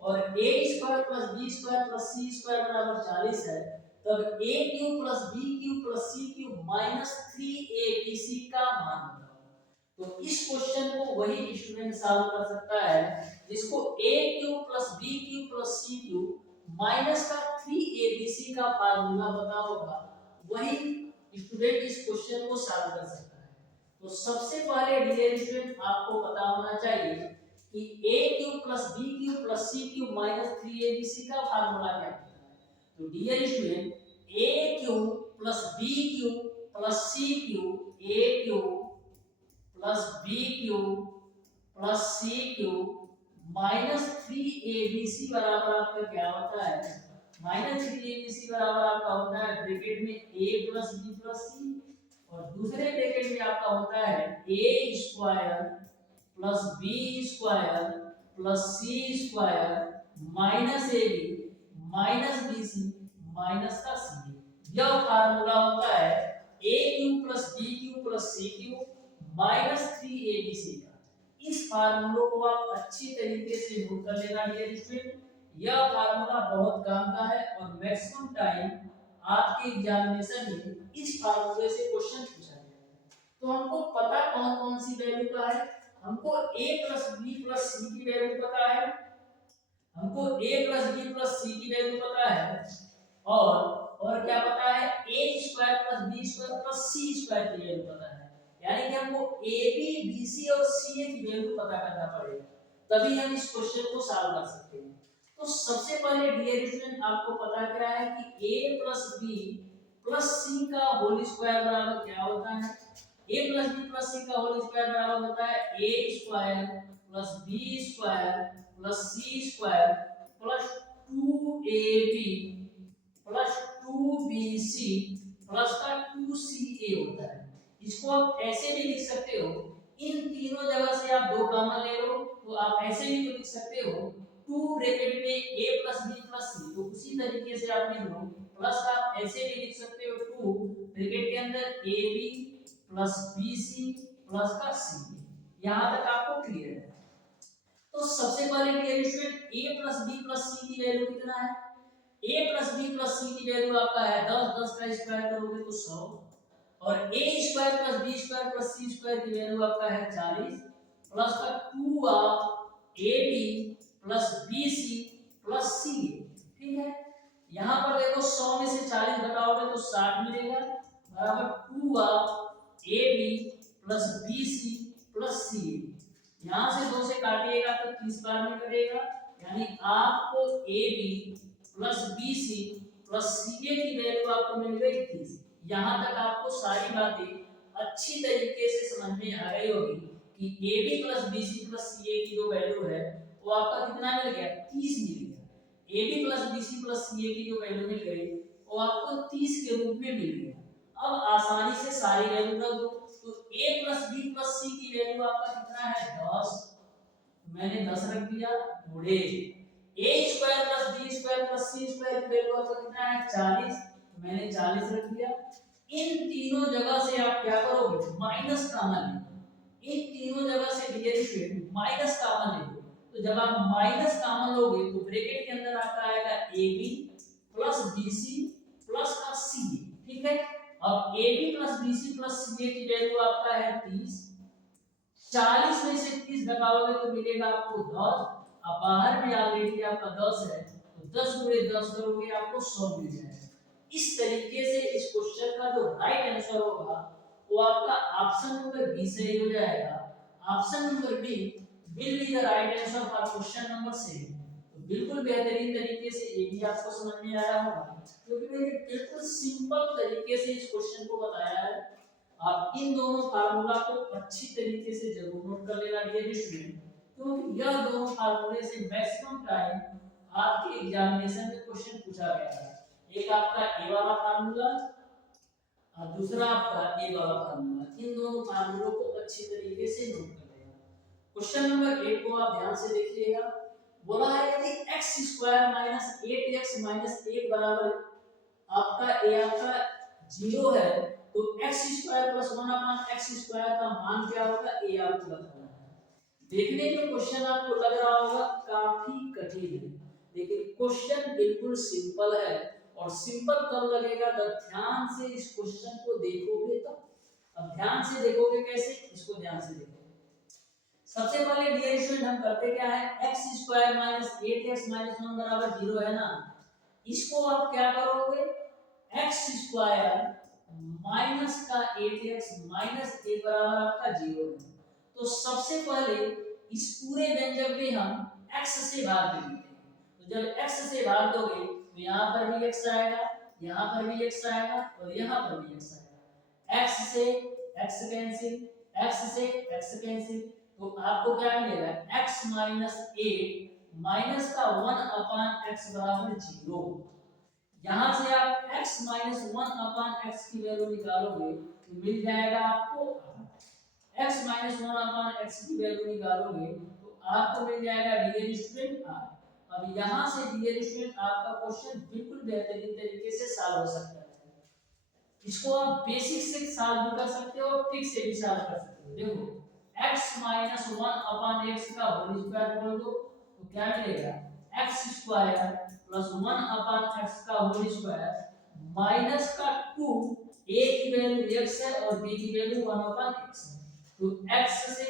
और a square plus b square plus c square बराबर 40 है, तब a cube plus b cube plus c cube minus 3abc का मान बताओ। तो इस क्वेश्चन को वही स्टूडेंट सॉल्व कर सकता है जिसको a cube plus b cube plus c cube minus का 3abc का फार्मूला पता होगा, वही स्टूडेंट इस क्वेश्चन को सॉल्व कर सकता है। तो सबसे पहले डियर स्टूडेंट आपको पता होना चाहिए कि a cube plus b cube plus c cube minus 3abc का फार्मूला क्या होता है। तो dear student a cube plus b cube plus c cube, a cube plus b cube plus c cube minus 3abc बराबर आपका क्या होता है, माइनस 3abc बराबर आपका होता है ब्रैकेट में a plus b plus c, और दूसरे ब्रैकेट में आपका होता है a square plus b square plus c square minus ab minus bc minus का c। यह फार्मूला होता है a cube plus b cube plus c cube minus 3abc का। इस फार्मूले को आप अच्छी तरीके से नोट कर लेना डियर स्टूडेंट, यह फार्मूला बहुत काम का है और मैक्सिमम टाइम आपके एग्जामिनेशन में इस फार्मूले से क्वेश्चन पूछा जाएगा। तो हमको पता कौन कौन सी वैल्यू का है, हमको a plus b plus c की वैल्यू पता है, हमको a plus b plus c की वैल्यू पता है, और क्या पता है a square plus b square plus c square की वैल्यू पता है, यानी कि हमको ab bc और ca की वैल्यू पता करना पड़ेगा, तभी हम इस क्वेश्चन को सॉल्व कर सकते हैं। तो सबसे पहले डियर स्टूडेंट आपको पता क्या है कि a plus b plus c का होल स्क्वायर बराबर क्या होता है, a plus b plus c का होल स्क्वायर बराबर होता है a square plus b square plus c square plus 2ab plus 2bc plus का 2ca होता है। इसको आप ऐसे भी लिख सकते हो, इन तीनों जगह से आप दो कॉमन ले लो तो आप ऐसे भी लिख सकते हो 2 ब्रैकेट में a plus b plus c, तो उसी तरीके से आप लिख लो, प्लस आप ऐसे भी लिख सकते हो 2 ब्रैकेट के अंदर ab प्लस bc प्लस का c। यहां तक आपको क्लियर है। तो सबसे पहले dear student a plus b plus c की वैल्यू कितना है, a plus B plus C की वैल्यू आपका है 10, 10 का स्क्वायर करोगे तो 100, और a square plus B square plus C square की वैल्यू आपका है 40, प्लस का 2 of A B plus B C plus C. ठीक है, यहाँ पर देखो 100 में से 40 घटाओगे तो 60 मिलेगा, बराबर 2 of A B plus B C plus C. यहाँ से 2 से काटिएगा तो 30 बार में कटेगा, यानी आपको A B plus B C plus C A की वैल्यू आपको मिल गई 30। यहाँ तक आपको सारी बातें अच्छी तरीके से समझ में आ गई होगी कि A B plus B C plus C A की जो वैल्यू है वो आपका कितना मिल गया, 30 मिल गया। A B plus B C plus C A की जो वैल्यू मिल गई वो आपको 30 के रूप में मिल गया। अब आसानी से सारी वैल्यू रख दो, तो a plus B plus C की वैल्यू आपका कितना है 10, मैंने 10 रख दिया, गुणे a square plus B square plus C square की वैल्यू आपका कितना है 40, मैंने 40 रख दिया। इन तीनों जगह से आप क्या करोगे, माइनस कॉमन लो, इन तीनों जगह से डियर स्टूडेंट माइनस कॉमन ले लो। तो जब आप माइनस कॉमन लोगे तो ब्रैकेट के अंदर आपका आएगा A B plus B C plus का सी। ठीक है, अब A B plus B C plus C की वैल्यू आपका है 30, 40 में से 30 घटाओगे तो मिलेगा आपको 10, अब बाहर में ऑलरेडी आपका 10 है तो 10 गुणे 10 करोगे आपको 100 मिल जाएगा। इस तरीके से इस क्वेश्चन का जो राइट आंसर होगा वो आपका ऑप्शन नंबर बी सही हो जाएगा। Option number B will be the right answer for question number 7। तो बिल्कुल बेहतरीन तरीके से ये भी आपको समझ में आया होगा, क्योंकि मैंने बिल्कुल सिंपल तरीके से इस क्वेश्चन को बताया है। आप इन दोनों फार्मूला को अच्छी तरीके से जरूर नोट कर लेना डियर स्टूडेंट, क्योंकि यह दोनों फार्मूले से मैक्सिमम टाइम आपके एग्जामिनेशन में क्वेश्चन पूछा गया है। एक आपका ए वाला फार्मूला और दूसरा आपका ए वाला फार्मूला, इन दोनों फार्मूलों को अच्छी तरीके से नोट कर लेना। क्वेश्चन नंबर 8 को आप ध्यान से देखिएगा। बोला है यदि x² - 8x - 1 बराबर आपका a आपका 0 है तो x² + 1/x² का मान क्या होगा, a आपको बताना है। देखने में क्वेश्चन आपको लग रहा होगा काफी कठिन है, लेकिन क्वेश्चन बिल्कुल सिंपल है। और सिंपल कब लगेगा, जब ध्यान से इस क्वेश्चन को देखोगे तब। अब ध्यान से देखोगे कैसे, इसको ध्यान से देखो। सबसे पहले डियर स्टूडेंट हम करते क्या है, x² - 8x - 1 बराबर 0 है ना, इसको आप क्या करोगे, x² माइनस का 8x माइनस a बराबर आपका 0 है। तो सबसे पहले इस पूरे व्यंजक में हम x से भाग देंगे। तो जब x से भाग दोगे तो यहाँ पर भी x आएगा, यहाँ पर भी x आएगा और यहाँ पर भी x आएगा। x से x कैंसिल, x से x कैंसिल, तो आपको क्या मिलेगा, x - 8 माइनस का 1/x बराबर 0। यहाँ से आप x - 1/x की वैल्यू निकालोगे तो मिल जाएगा आपको x - 1/x की वैल्यू निकालोगे तो आपको मिल जाएगा डियर स्टूडेंट r। अब यहाँ से डियर स्टूडेंट आपका क्वेश्चन बिल्कुल बेहतरीन तरीके से सॉल्व हो सकता है। इसको आप बेसिक से सॉल्व भी कर सकते हो और ट्रिक से भी सॉल्व कर सकते हो। देखो x - 1/x का होल स्क्वायर बोल दो तो क्या मिलेगा, x² + 1/x का होल स्क्वायर माइनस का 2, a की वैल्यू x है और b की वैल्यू 1/x है। तो x से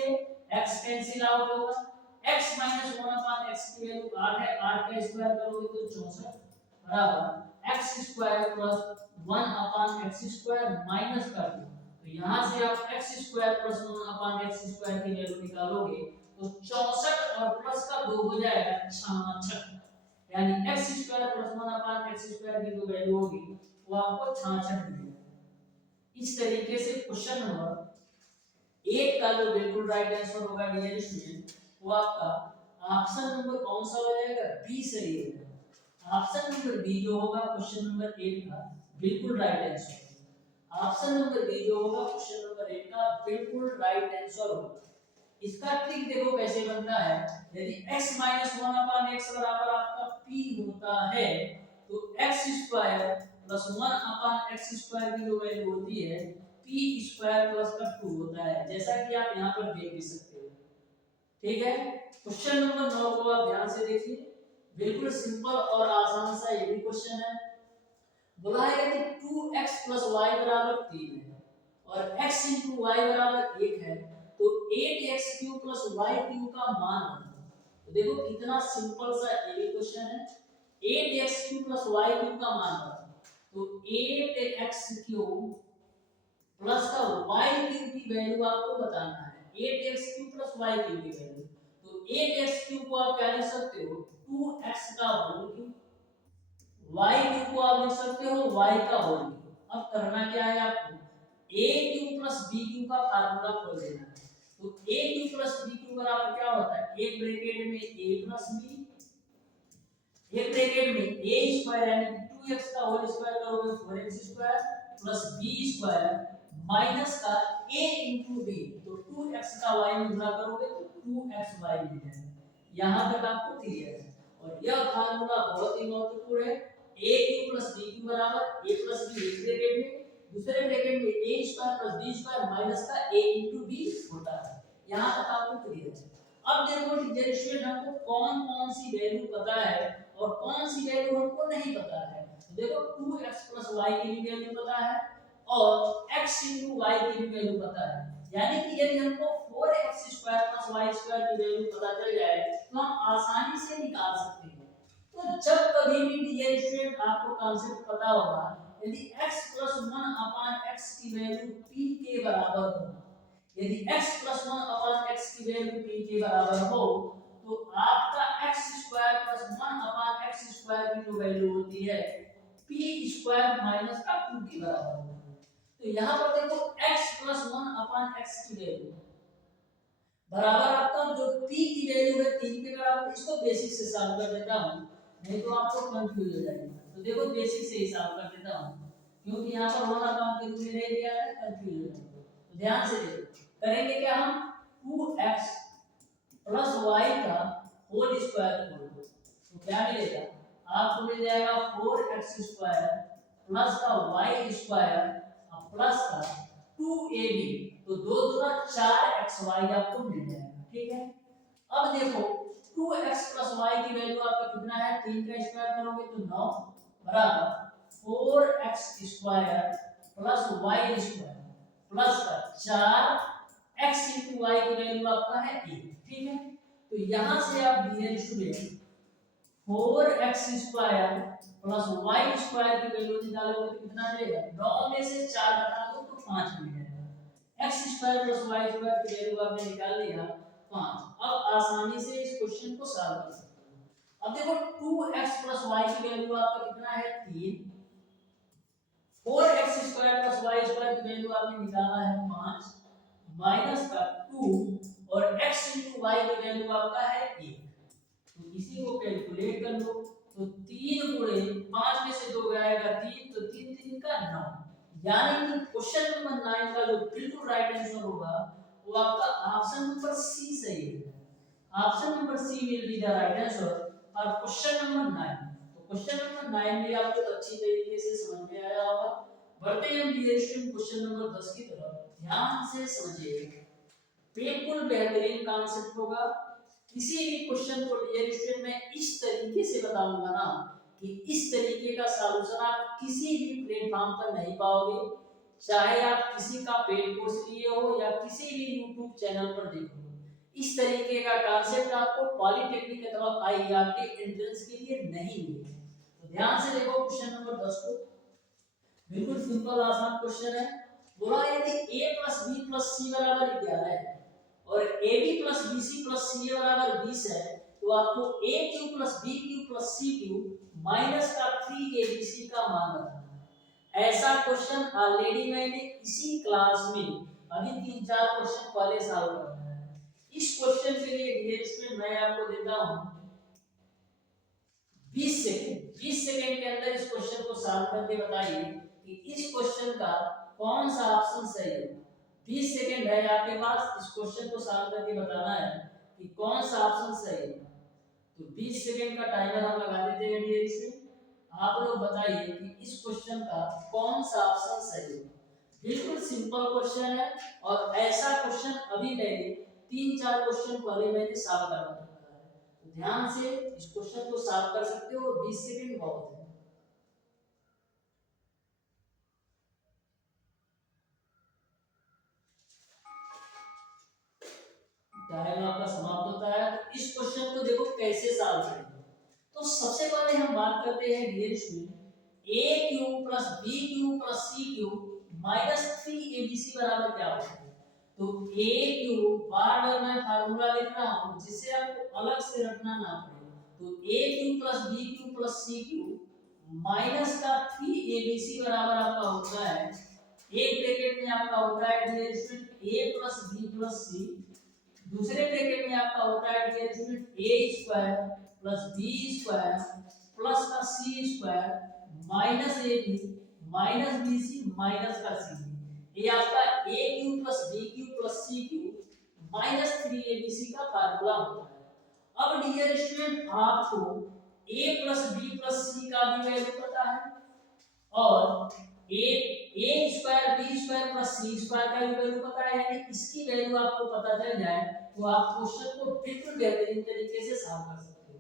x कैंसिल आउट होगा, x - 1/x की वैल्यू 8 है, 8 का स्क्वायर करोगे तो 64 बराबर x² + 1/x² माइनस कर दो। तो यहाँ से आप x² + 1/x² की वैल्यू निकालोगे तो 64 और प्लस का 2 हो जाएगा 66, यानी x² + 1/x² की जो वैल्यू होगी वो आपको 66 मिलेगा। इस तरीके से क्वेश्चन नंबर 8 का जो बिल्कुल राइट आंसर होगा डियर स्टूडेंट वो आपका ऑप्शन नंबर कौन सा हो जाएगा, बी सही हो जाएगा। ऑप्शन नंबर बी जो होगा क्वेश्चन नंबर 8 का बिल्कुल right answer. Option number B जो होगा क्वेश्चन नंबर 8 का बिल्कुल राइट आंसर होगा। इसका ट्रिक देखो कैसे बनता है, यदि x - 1/x बराबर आपका p होता है तो x² + 1/x² की जो वैल्यू होती है p² + का 2 होता है, जैसा कि आप यहाँ पर देख भी सकते हो। ठीक है, क्वेश्चन नंबर 9 को आप ध्यान से देखिए। बिल्कुल सिंपल और आसान सा ये भी क्वेश्चन है। बोला है कि 2x + y = 3 है और x * y = 1 है, तो 8x³ + y³ का मान बताओ। तो देखो कितना सिंपल सा ये भी क्वेश्चन है। 8x³ + y³ का मान बताओ, तो 8x³ प्लस का y³ की वैल्यू आपको बताना है। 8x³ + y³ की वैल्यू, तो 8x³ को आप क्या लिख सकते हो, 2x का होल क्यूब, y³ को आप लिख सकते हो y का होल क्यूब। अब करना क्या है आपको, a³ + b³ का फार्मूला खोल देना है। तो a³ + b³ बराबर क्या होता है, एक ब्रैकेट में a + b, एक ब्रैकेट में a² यानी कि 2x का होल स्क्वायर करोगे 4x² + b² माइनस का a into b, तो 2x का y में गुणा करोगे तो 2xy मिल जाएगा। यहां तक आपको क्लियर है। और यह फार्मूला बहुत ही महत्वपूर्ण है। a³ + b³ बराबर a + b एक ब्रैकेट में, दूसरे ब्रैकेट में a² + b² माइनस का a into b होता है। यहां तक आपको क्लियर है। अब देखो डियर स्टूडेंट, हमको कौन कौन सी वैल्यू पता है और कौन सी वैल्यू हमको नहीं पता है। देखो 2x + y की भी वैल्यू पता है और x into y की भी वैल्यू पता है। यानी कि यदि हमको 4x² + y² की वैल्यू पता चल जाए तो हम आसानी से निकाल सकते हैं। तो जब कभी भी डियर स्टूडेंट आपको कांसेप्ट पता होगा, यदि x + 1/x की वैल्यू p के बराबर हो, यदि x + 1/x की वैल्यू p के बराबर हो, तो आपका x² + 1/x² की जो वैल्यू होती है p² - 2 के बराबर होती है। तो यहाँ पर देखो x + 1/x की वैल्यू बराबर आपका जो p की वैल्यू है 3 के बराबर। इसको बेसिक से सॉल्व कर देता हूं, नहीं तो आप लोग कंफ्यूज हो जाएंगे। तो देखो बेसिक से ही सॉल्व कर देता हूं, क्योंकि यहाँ पर होना काम के रूप में नहीं दिया है, कंफ्यूज हो जाएंगे। तो ध्यान से देखो करेंगे क्या हम, 2x + y का होल स्क्वायर करोगे तो क्या मिलेगा, आपको मिल जाएगा 4x² प्लस का y² प्लस का 2ab, तो 2 दूना 4xy आपको मिल जाएगा। ठीक है। अब देखो 2x + y की वैल्यू आपका कितना है, 3 का स्क्वायर करोगे तो 9 बराबर 4x² प्लस y² प्लस का 4x into y की वैल्यू आपका है 1। ठीक है। तो यहां से आप dear student 4x² plus y² की वैल्यू निकालोगे तो कितना मिलेगा, 9 में से 4 घटा दो तो 5 मिल जाएगा। x² + y² की वैल्यू आपने निकाल लिया 5। अब आसानी से इस क्वेश्चन को सॉल्व कर सकते हो। अब देखो 2x + y की वैल्यू आपका कितना है 3, 4x² + y² की वैल्यू आपने निकाला है 5 माइनस का 2 और x into y की वैल्यू आपका है 1। तो इसी को कैलकुलेट कर लो, तो 3 गुणे 5 में से 2 जाएगा 3, तो 3 3 का 9, यानी कि क्वेश्चन नंबर 9 का जो बिल्कुल राइट आंसर होगा वो आपका ऑप्शन नंबर सी सही है। Option number C will be the right answer और क्वेश्चन नंबर 9। तो क्वेश्चन नंबर 9 भी आपको अच्छी तरीके से समझ में आया होगा। बढ़ते हैं डियर स्टूडेंट क्वेश्चन नंबर 10 की तरफ, ध्यान से समझिए, बिल्कुल बेहतरीन कॉन्सेप्ट होगा। किसी भी क्वेश्चन को डियर स्टूडेंट मैं इस तरीके से बताऊंगा ना कि इस तरीके का सॉल्यूशन आप किसी भी प्लेटफॉर्म पर नहीं पाओगे, चाहे आप किसी का पेड कोर्स लिए हो या किसी भी यूट्यूब चैनल पर देखो। इस तरीके का कॉन्सेप्ट आपको पॉलिटेक्निक अथवा आईआर के एंट्रेंस के लिए नहीं मिलेगा। तो ध्यान से देखो क्वेश्चन नंबर 10 को, बिल्कुल सिंपल आसान क्वेश्चन है। बोला यदि a + b + c = 11 है और AB + BC + CA = 20 है, तो आपको AQ + BQ + CQ माइनस का 3ABC का मान बताना है। ऐसा क्वेश्चन ऑलरेडी मैंने इसी क्लास में अभी 3-4 क्वेश्चन पहले सॉल्व करना है। इस क्वेश्चन के लिए डियर स्टूडेंट मैं आपको देता हूं 20 सेकंड। 20 सेकंड के अंदर इस क्वेश्चन को सॉल्व करके बताइए कि इस क्वेश्चन का कौन सा ऑप्शन सही है। 20 सेकंड है आपके पास, इस क्वेश्चन को सॉल्व करके बताना है कि कौन सा ऑप्शन सही है। तो 20 सेकंड का टाइमर हम लगा देते हैं डियर स्टूडेंट। आप लोग बताइए कि इस क्वेश्चन का कौन सा ऑप्शन सही है। बिल्कुल सिंपल क्वेश्चन है और ऐसा क्वेश्चन अभी मैंने 3-4 क्वेश्चन पहले मैंने सॉल्व करवा चुका है। ध्यान से इस क्वेश्चन को सॉल्व कर सकते हो, 20 सेकंड बहुत है। टाइम आपका समाप्त होता है। तो इस क्वेश्चन को देखो कैसे सॉल्व करेंगे। तो सबसे पहले हम बात करते हैं dear student, A cube plus B cube plus C cube minus 3abc बराबर क्या होता है। तो ए क्यूब बार बार मैं फार्मूला लिख रहा हूं जिससे आपको अलग से रखना ना पड़े। तो A cube plus B cube plus C cube minus का 3abc बराबर आपका होता है, एक ब्रैकेट में आपका होता है dear student a plus B plus C, दूसरे ब्रैकेट में आपका होता है dear student a square plus B square plus का C square minus A B minus B C minus का सी, ये आपका a cube plus B cube plus C cube minus 3abc का फार्मूला होता है। अब डियर स्टूडेंट आपको a plus B plus C का भी वैल्यू पता है और A square B square plus C square का भी वैल्यू पता है, यानी इसकी वैल्यू आपको पता चल जाए तो आप क्वेश्चन को बिल्कुल बेहतरीन तरीके से सॉल्व कर सकते हो।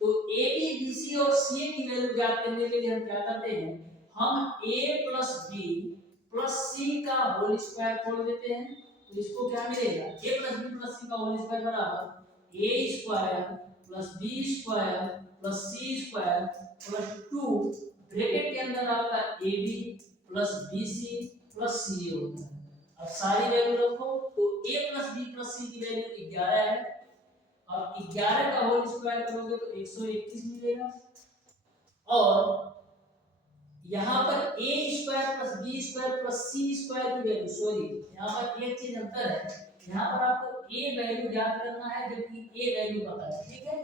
तो ए बी बी सी और सी की वैल्यू ज्ञात करने के लिए हम क्या करते हैं, हम a plus B plus C का होल स्क्वायर खोल देते हैं। तो इसको क्या मिलेगा, a plus B plus C का होल स्क्वायर बराबर a square plus B square plus C square plus 2 bracket के अंदर आपका A B plus B C plus C A होता है। अब सारी वैल्यू रखो तो a plus B plus C की वैल्यू 11 है, अब 11 का होल स्क्वायर करोगे तो 121 मिलेगा। और यहाँ पर a square plus B square plus C square की वैल्यू, सॉरी यहाँ पर एक चीज अंतर है, यहाँ पर आपको a वैल्यू ज्ञात करना है जबकि a वैल्यू पता है, ठीक है,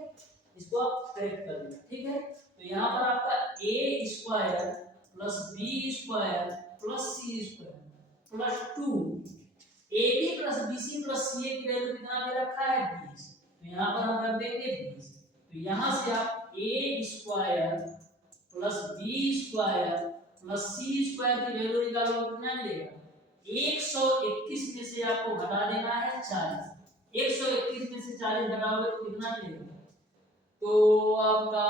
इसको आप करेक्ट कर लेना, ठीक है। तो यहाँ पर आपका a square plus B square plus C square plus 2 ab plus bc plus ca की वैल्यू कितना दे रखा है 20, तो यहाँ पर हम रख देंगे 20। तो यहाँ से आप a square plus B square plus C square की वैल्यू निकालो, कितना मिलेगा 121 में से आपको घटा देना है 40, 121 में से 40 घटाओगे तो कितना मिलेगा, तो आपका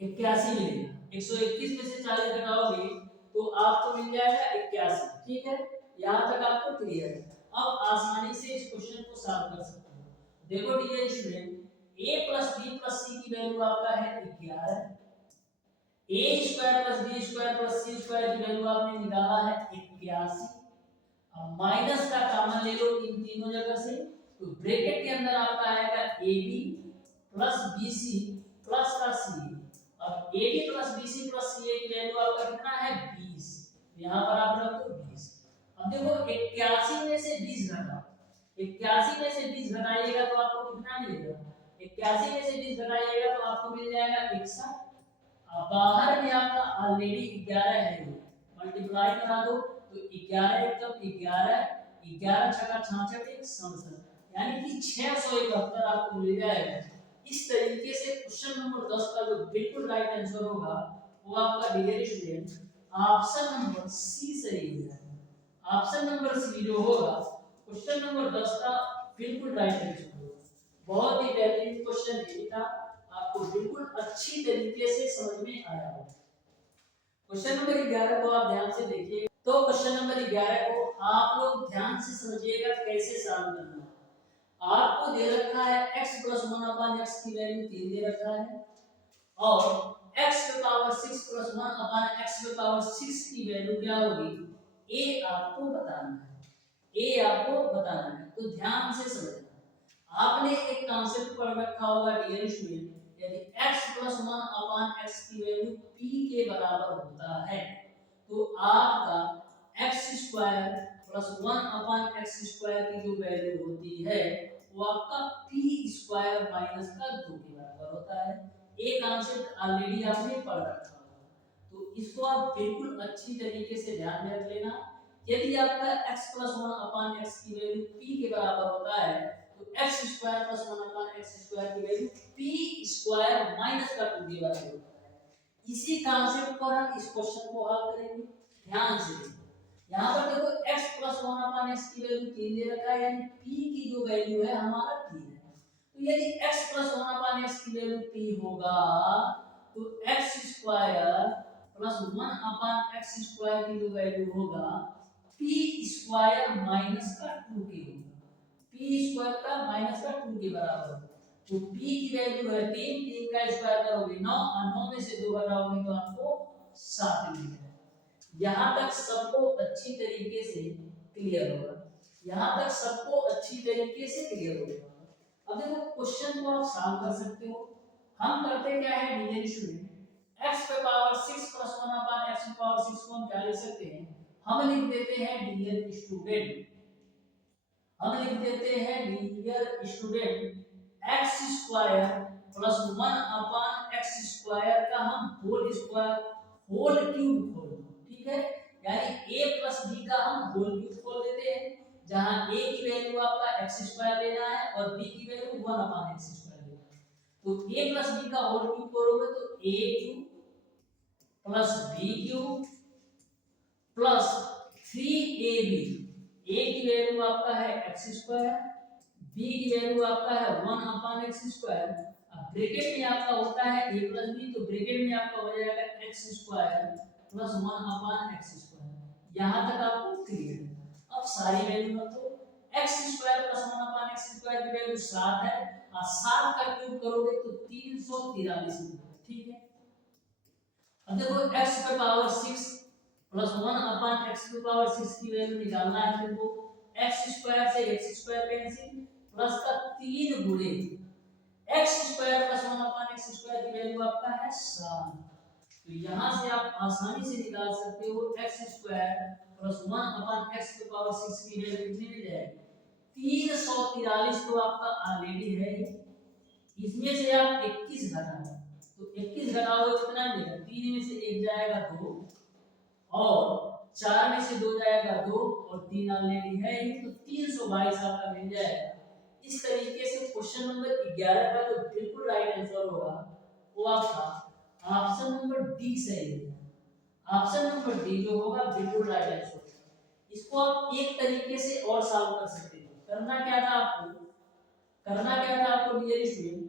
81 मिलेगा। 121 में से 40 घटाओगे तो आपको मिल जाएगा 81, ठीक है, यहाँ तक आपको क्लियर है। अब आसानी से इस क्वेश्चन को सॉल्व कर सकते हो। देखो dear student, a plus B plus C की वैल्यू आपका है 11, a square plus B square plus C square की वैल्यू आपने निकाला है 81। अब माइनस का कॉमन ले लो इन तीनों जगह से, तो ब्रैकेट के अंदर आपका आएगा A B plus B C plus का सी। अब A B plus B C plus C की वैल्यू आपका कितना है 20, यहाँ पर आप रख दो 20। अब देखो 81 में से 20 घटाओ, 81 में से 20 घटाइएगा तो आपको कितना मिलेगा, 81 में से 20 घटाइएगा तो आपको मिल जाएगा 61। बाहर में आपका ऑलरेडी 11 है, मल्टीप्लाई करा दो तो 11 एकदम 11, 11 छका 66 एक 67, यानी कि 671 आपको मिल जाएगा। इस तरीके से क्वेश्चन नंबर 10 का जो बिल्कुल राइट आंसर होगा वो आपका dear student option number C सही हो जाएगा। ऑप्शन नंबर सी जो होगा क्वेश्चन नंबर 10 का बिल्कुल राइट आंसर होगा। बहुत ही बेहतरीन क्वेश्चन ये था, आपको बिल्कुल अच्छी तरीके से समझ में आया होगा। क्वेश्चन नंबर 11 को आप ध्यान से देखिए। तो क्वेश्चन नंबर 11 को आप लोग ध्यान से समझिएगा कैसे सॉल्व करना है। आपको दे रखा है x प्लस 1 अपान x की वैल्यू 3 दे रखा है और x की पावर 6 प्लस 1 अपान x की पावर 6 की वैल्यू क्या होगी, a आपको बताना है, a आपको बताना है। तो ध्यान से समझना, आपने एक कॉन्सेप्ट पढ़ रखा होगा डियर स्टूडेंट, यदि x प्लस 1 अपान x की वैल्यू p के बराबर होता है तो आपका x स्क्वायर प्लस 1 अपान x स्क्वायर की जो वैल्यू होती है वो आपका p स्क्वायर माइनस का 2 के बराबर होता है। एक कॉन्सेप्ट ऑलरेडी आपने पढ़ रखा होगा, तो इसको आप बिल्कुल अच्छी तरीके से ध्यान में रख लेना। यदि आपका x प्लस 1 अपान x की वैल्यू p के बराबर होता है तो x स्क्वायर प्लस 1 अपान x स्क्वायर की वैल्यू p स्क्वायर माइनस का 2 के बराबर होता है। इसी कॉन्सेप्ट पर हम इस क्वेश्चन को हल करेंगे। ध्यान से देखो, यहाँ पर देखो x प्लस 1 अपान x की वैल्यू 3 दे रखा है, यानी p की जो वैल्यू है हमारा 3 है। तो तो यदि x प्लस 1/x की वैल्यू p होगा तो x square plus 1/x square की जो वैल्यू होगा p स्क्वायर माइनस का 2k होगा, p स्क्वायर का माइनस का 2 के बराबर होगा। तो p की वैल्यू है 3, 3 का स्क्वायर करोगे 9 और 9 में से 2 घटाओगे तो आपको 7 मिलेगा। यहाँ तक सबको अच्छी तरीके से क्लियर होगा, यहाँ तक सबको अच्छी तरीके से क्लियर होगा। अब देखो क्वेश्चन को आप सॉल्व कर सकते हो। हम करते क्या है डियर स्टूडेंट, x पे पावर 6 प्लस 1/x पे पावर 6 को हम क्या लिख सकते हैं, हम लिख देते हैं डियर स्टूडेंट, हम लिख देते हैं dear student x square plus 1/x square का हम होल स्क्वायर होल क्यूब खोल दो, ठीक है, यानी a प्लस b का हम होल क्यूब खोल देते हैं, जहां a की वैल्यू आपका x स्क्वायर लेना है और b की वैल्यू 1/x स्क्वायर लेना है। तो a प्लस b का होल क्यूब करोगे तो a cube plus b cube plus 3ab, a की वैल्यू आपका है x स्क्वायर, b की वैल्यू आपका है 1/x स्क्वायर, ब्रैकेट में आपका होता है a प्लस b, तो ब्रैकेट में आपका हो जाएगा x square plus 1/x square. यहाँ तक आपको क्लियर है। अब सारी वैल्यू रखो, x square plus 1/x square की वैल्यू 7 है और 7 का क्यूब करोगे तो 343 मिलेगा, ठीक है। अब देखो x पे पावर 6 प्लस 1/x पे पावर 6 की वैल्यू निकालना है तुमको, x स्क्वायर से x स्क्वायर कैंसिल प्लस का 3 गुणे x square plus 1/x square की वैल्यू आपका है 7। तो यहाँ से आप आसानी से निकाल सकते हो x स्क्वायर प्लस 1/x पे पावर 6 की वैल्यू कितनी मिल जाएगी 343, तो आपका ऑलरेडी है, इसमें से आप 21 घटाओ तो 21 घटाओगे कितना मिलेगा, 3 में से 1 जाएगा 2 और 4 में से 2 जाएगा 2 और 3 ऑलरेडी है ही, तो 322 आपका मिल जाएगा। इस तरीके से क्वेश्चन नंबर 11 का जो बिल्कुल राइट आंसर होगा वो आपका ऑप्शन नंबर डी सही है। ऑप्शन नंबर डी जो होगा बिल्कुल राइट आंसर। इसको आप एक तरीके से और सॉल्व कर सकते हो। करना क्या था आपको dear student,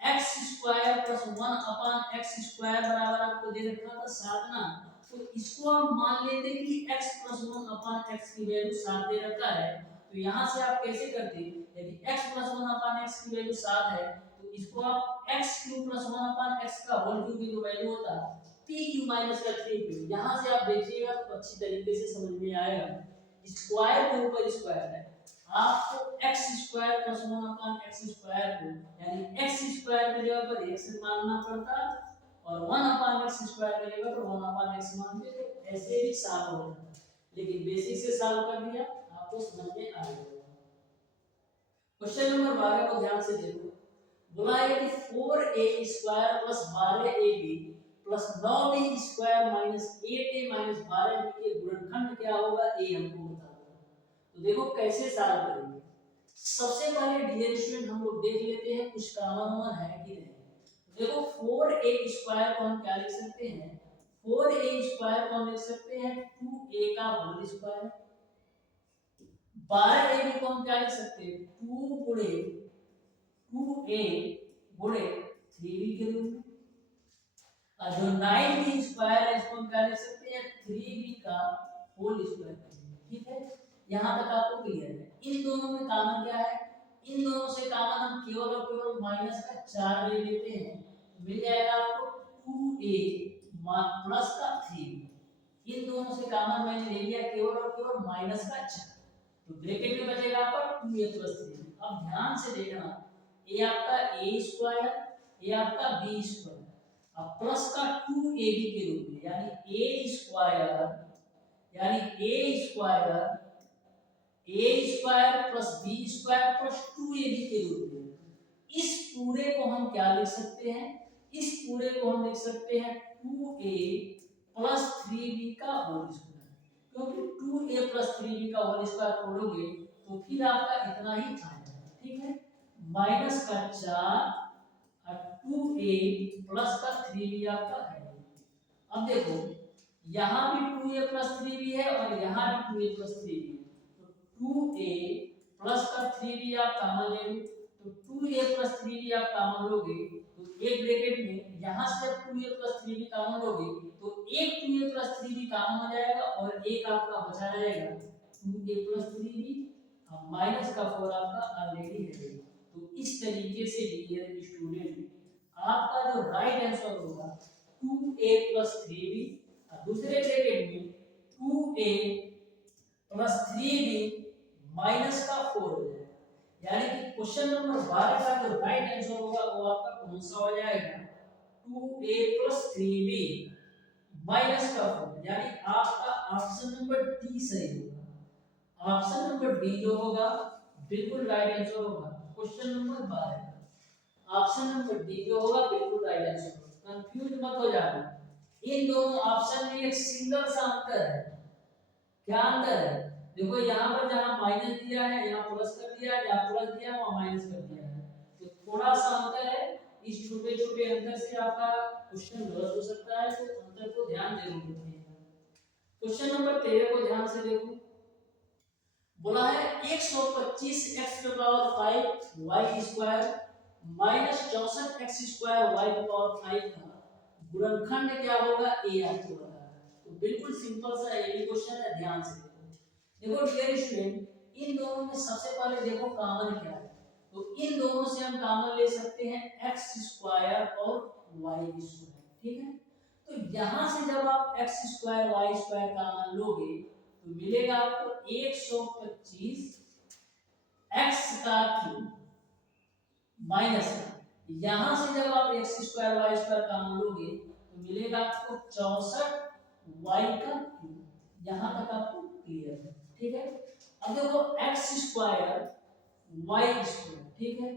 x square plus 1/x square बराबर आपको दे रखा था 7 ना, तो इसको आप मान लेते कि x प्लस 1/x की वैल्यू 7 दे रखा है, तो यहाँ से आप कैसे करते, यदि x प्लस 1/x की वैल्यू 7 है तो इसको आप x क्यूब प्लस 1/x का होल क्यूब की जो वैल्यू होता है p क्यूब माइनस का 3q, यहाँ से आप देखिएगा तो अच्छी तरीके से समझ में आएगा। स्क्वायर के ऊपर स्क्वायर है, आपको x square plus 1/x square को यानी x स्क्वायर की जगह पर x मानना पड़ता और 1/x स्क्वायर की जगह पर 1/x मानते, तो ऐसे भी सॉल्व हो जाता, लेकिन बेसिक से सॉल्व कर दिया आपको समझ में आ गया। क्वेश्चन नंबर 12 को ध्यान से देखो, बोला है कि 4a square plus 12ab plus 9b square minus 8a minus 12b के गुणनखंड क्या होगा, ये हमको बताना है। तो देखो कैसे सॉल्व करेंगे। सबसे पहले डियर स्टूडेंट हम लोग देख लेते हैं कुछ कॉमन है कि नहीं। देखो 4a स्क्वायर को हम क्या लिख सकते हैं, 4a स्क्वायर को हम लिख सकते हैं 2a का होल स्क्वायर, 12ab को हम क्या लिख सकते हैं 2 गुणे 2a गुणे 3b के रूप में, और जो 9b स्क्वायर है इसको हम क्या लिख सकते हैं 3b का होल स्क्वायर, ठीक है। यहाँ तक आपको क्लियर है। इन दोनों में कॉमन क्या है, इन दोनों से कॉमन हम केवल और केवल माइनस का 4 ले लेते हैं, मिल जाएगा आपको 2a प्लस का 3b, इन दोनों से कॉमन मैंने ले लिया केवल और केवल माइनस का 4, तो ब्रैकेट में बचेगा आपका 2a प्लस 3। अब ध्यान से देखना, ये आपका a स्क्वायर, ये आपका b स्क्वायर, अब प्लस का 2ab के रूप में, यानी a square plus b square plus 2ab के रूप में, इस पूरे को हम क्या लिख सकते हैं, इस पूरे को हम लिख सकते हैं 2a प्लस 3b का होल स्क्वायर, क्योंकि 2a प्लस 3b का होल स्क्वायर खोलोगे तो फिर आपका इतना ही आएगा, ठीक है, माइनस का 4 और 2a प्लस का 3b आपका है। अब देखो यहाँ भी 2a प्लस 3b है और यहाँ भी 2a प्लस 3b है, तो 2a प्लस का 3b आप कॉमन ले लो, तो 2a प्लस 3b आप कॉमन लोगे तो एक ब्रैकेट में यहाँ से जब 2a प्लस 3b कॉमन लोगे तो एक 2a प्लस 3b कॉमन हो जाएगा और एक आपका बचा रहेगा 2a प्लस 3b माइनस का 4 आपका ऑलरेडी है। तो इस तरीके से डियर स्टूडेंट आपका जो राइट आंसर होगा 2a प्लस 3b और दूसरे ब्रैकेट में 2a प्लस 3b माइनस का 4 हो जाएगा। यानी कि क्वेश्चन नंबर 12 का जो राइट आंसर होगा वो आपका कौन सा हो जाएगा 2a प्लस 3b माइनस का 4, यानी आपका ऑप्शन नंबर डी सही होगा। ऑप्शन नंबर डी जो होगा बिल्कुल राइट आंसर होगा क्वेश्चन नंबर 12 का। ऑप्शन नंबर डी जो होगा बिल्कुल राइट आंसर होगा। कंफ्यूज मत हो जाना, इन दोनों ऑप्शन में एक सिंगल सा अंतर है। क्या अंतर है? देखो यहाँ पर जहाँ माइनस दिया है यहाँ प्लस कर दिया है, जहाँ प्लस दिया है वहाँ माइनस कर दिया है, तो थोड़ा सा अंतर है। इस छोटे छोटे अंतर से आपका क्वेश्चन गलत हो सकता है, तो अंतर को ध्यान जरूर रखिएगा। क्वेश्चन नंबर 13 को ध्यान से देखो। बोला है 125 x की power 5 y square minus 64 x square y की पावर 5 का गुणनखंड क्या होगा ए आपको बता रहा है। तो बिल्कुल सिंपल सा ये क्वेश्चन है, ध्यान से देखो डियर स्टूडेंट। इन दोनों में सबसे पहले देखो कॉमन क्या है, तो इन दोनों से हम कॉमन ले सकते हैं x स्क्वायर और y स्क्वायर, ठीक है। तो यहां से जब आप x square y square common लोगे तो मिलेगा आपको 125 x का क्यूब माइनस यहां से जब आप x square y square common लोगे तो मिलेगा आपको 64 y का क्यूब। यहां तक आपको क्लियर है, ठीक है। अब देखो x स्क्वायर y स्क्वायर, ठीक है।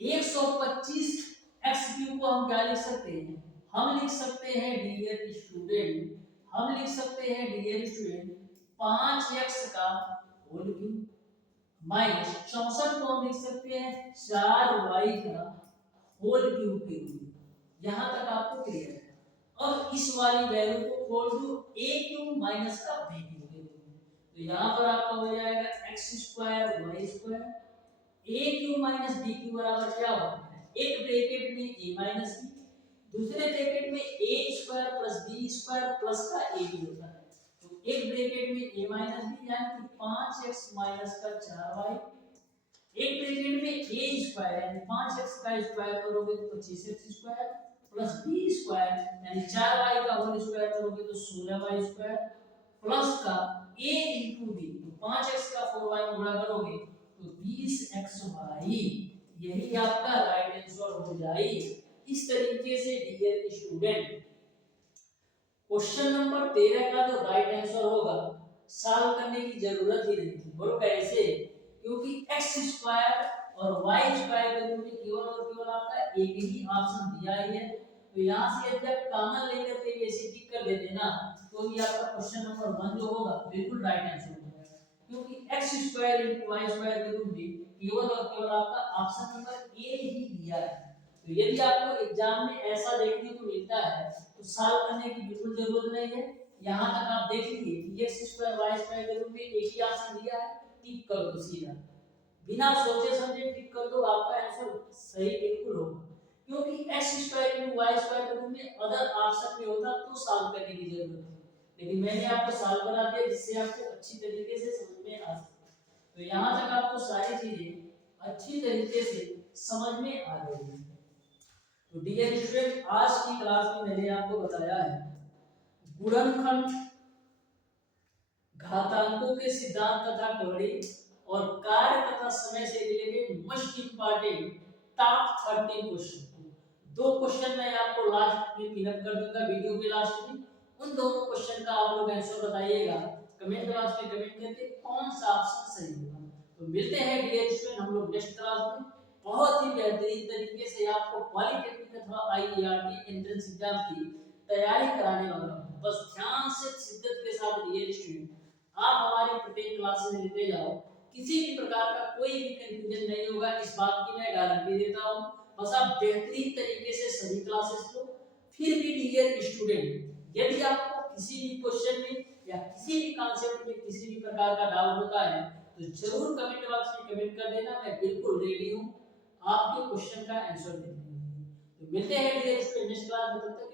125 x क्यूब को हम क्या लिख सकते हैं? हम लिख सकते हैं डियर स्टूडेंट, हम लिख सकते हैं डियर स्टूडेंट 5x का होल क्यूब माइनस 64 को हम लिख सकते हैं 4y का होल क्यूब के रूप में। यहां तक आपको क्लियर है। अब इस वाली वैल्यू को खोल दो a क्यूब माइनस का b क्यूब के रूप में, तो यहां पर आपका हो जाएगा x square y square a cube minus b cube बराबर क्या होता है? एक ब्रैकेट में a माइनस b, दूसरे ब्रैकेट में a square plus b square plus का a भी होता है। तो एक ब्रैकेट में a माइनस b यानी कि 5x माइनस का 4y, एक ब्रैकेट में a स्क्वायर यानी 5x का स्क्वायर करोगे तो 25x square plus b square यानी 4y का होल स्क्वायर करोगे तो 16y स्क्वायर प्लस का a into b, तो 5x का 4y में गुणा करोगे तो 20xy, यही आपका राइट आंसर हो जाएगा। इस तरीके से डियर स्टूडेंट क्वेश्चन नंबर 13 का जो राइट आंसर होगा सॉल्व करने की जरूरत ही नहीं थी। बोलो कैसे? क्योंकि x स्क्वायर और y स्क्वायर के रूप में केवल और केवल आपका एक ही ऑप्शन दिया ही है, तो यहां से यदि आप कॉमन लेकर के ऐसे टिक कर देते ना तो ये आपका क्वेश्चन नंबर 1 जो होगा बिल्कुल राइट आंसर हो जाएगा। क्योंकि x square into y square के रूप में केवल और केवल आपका ऑप्शन नंबर ए ही दिया है। तो यदि आपको एग्जाम में ऐसा देखने को मिलता है तो सॉल्व करने की बिल्कुल जरूरत नहीं है। यहां तक आप देख लीजिए कि x स्क्वायर y स्क्वायर के रूप में एक ही ऑप्शन दिया है, टिक कर दो सीधा, बिना सोचे समझे टिक कर दो, आपका आंसर सही बिल्कुल होगा। क्योंकि x square into y square के रूप में अदर ऑप्शन में होता तो सॉल्व करने की जरूरत थी, लेकिन मैंने आपको सॉल्व करा दिया जिससे आपको अच्छी तरीके से समझ में आ सके। तो यहां तक आपको सारी चीजें अच्छी तरीके से समझ में आ गई है। तो डियर स्टूडेंट आज की क्लास में मैंने आपको बताया है गुणनखंड, घातांकों के सिद्धांत तथा क्वेरी और कार्य तथा समय से related most important top 13 question. दो क्वेश्चन मैं आपको लास्ट में पिन अप कर दूंगा वीडियो के लास्ट में, उन दोनों क्वेश्चन का आप लोग आंसर बताइएगा कमेंट बॉक्स में कमेंट करके कौन सा ऑप्शन सही होगा। तो मिलते हैं डियर स्टूडेंट हम लोग नेक्स्ट क्लास में बहुत ही बेहतरीन तरीके से आपको पॉलिटेक्निक अथवा आईईआरटी एंट्रेंस एग्जाम की तैयारी कराने वाला हूं। बस ध्यान से शिद्दत के साथ डियर स्टूडेंट आप हमारी प्रत्येक क्लासेस लेते जाओ, किसी भी प्रकार का कोई भी कंफ्यूजन नहीं होगा, इस बात की मैं गारंटी देता हूं। बस आप बेहतरीन तरीके से सभी क्लासेस लो। फिर भी डियर स्टूडेंट यदि आपको किसी भी क्वेश्चन में या किसी भी कॉन्सेप्ट में किसी भी प्रकार का डाउट होता है तो जरूर कमेंट बॉक्स में कमेंट कर देना, मैं बिल्कुल रेडी हूँ आपके क्वेश्चन का आंसर देने के लिए। तो मिलते हैं डियर स्टूडेंट नेक्स्ट क्लास में, तब तक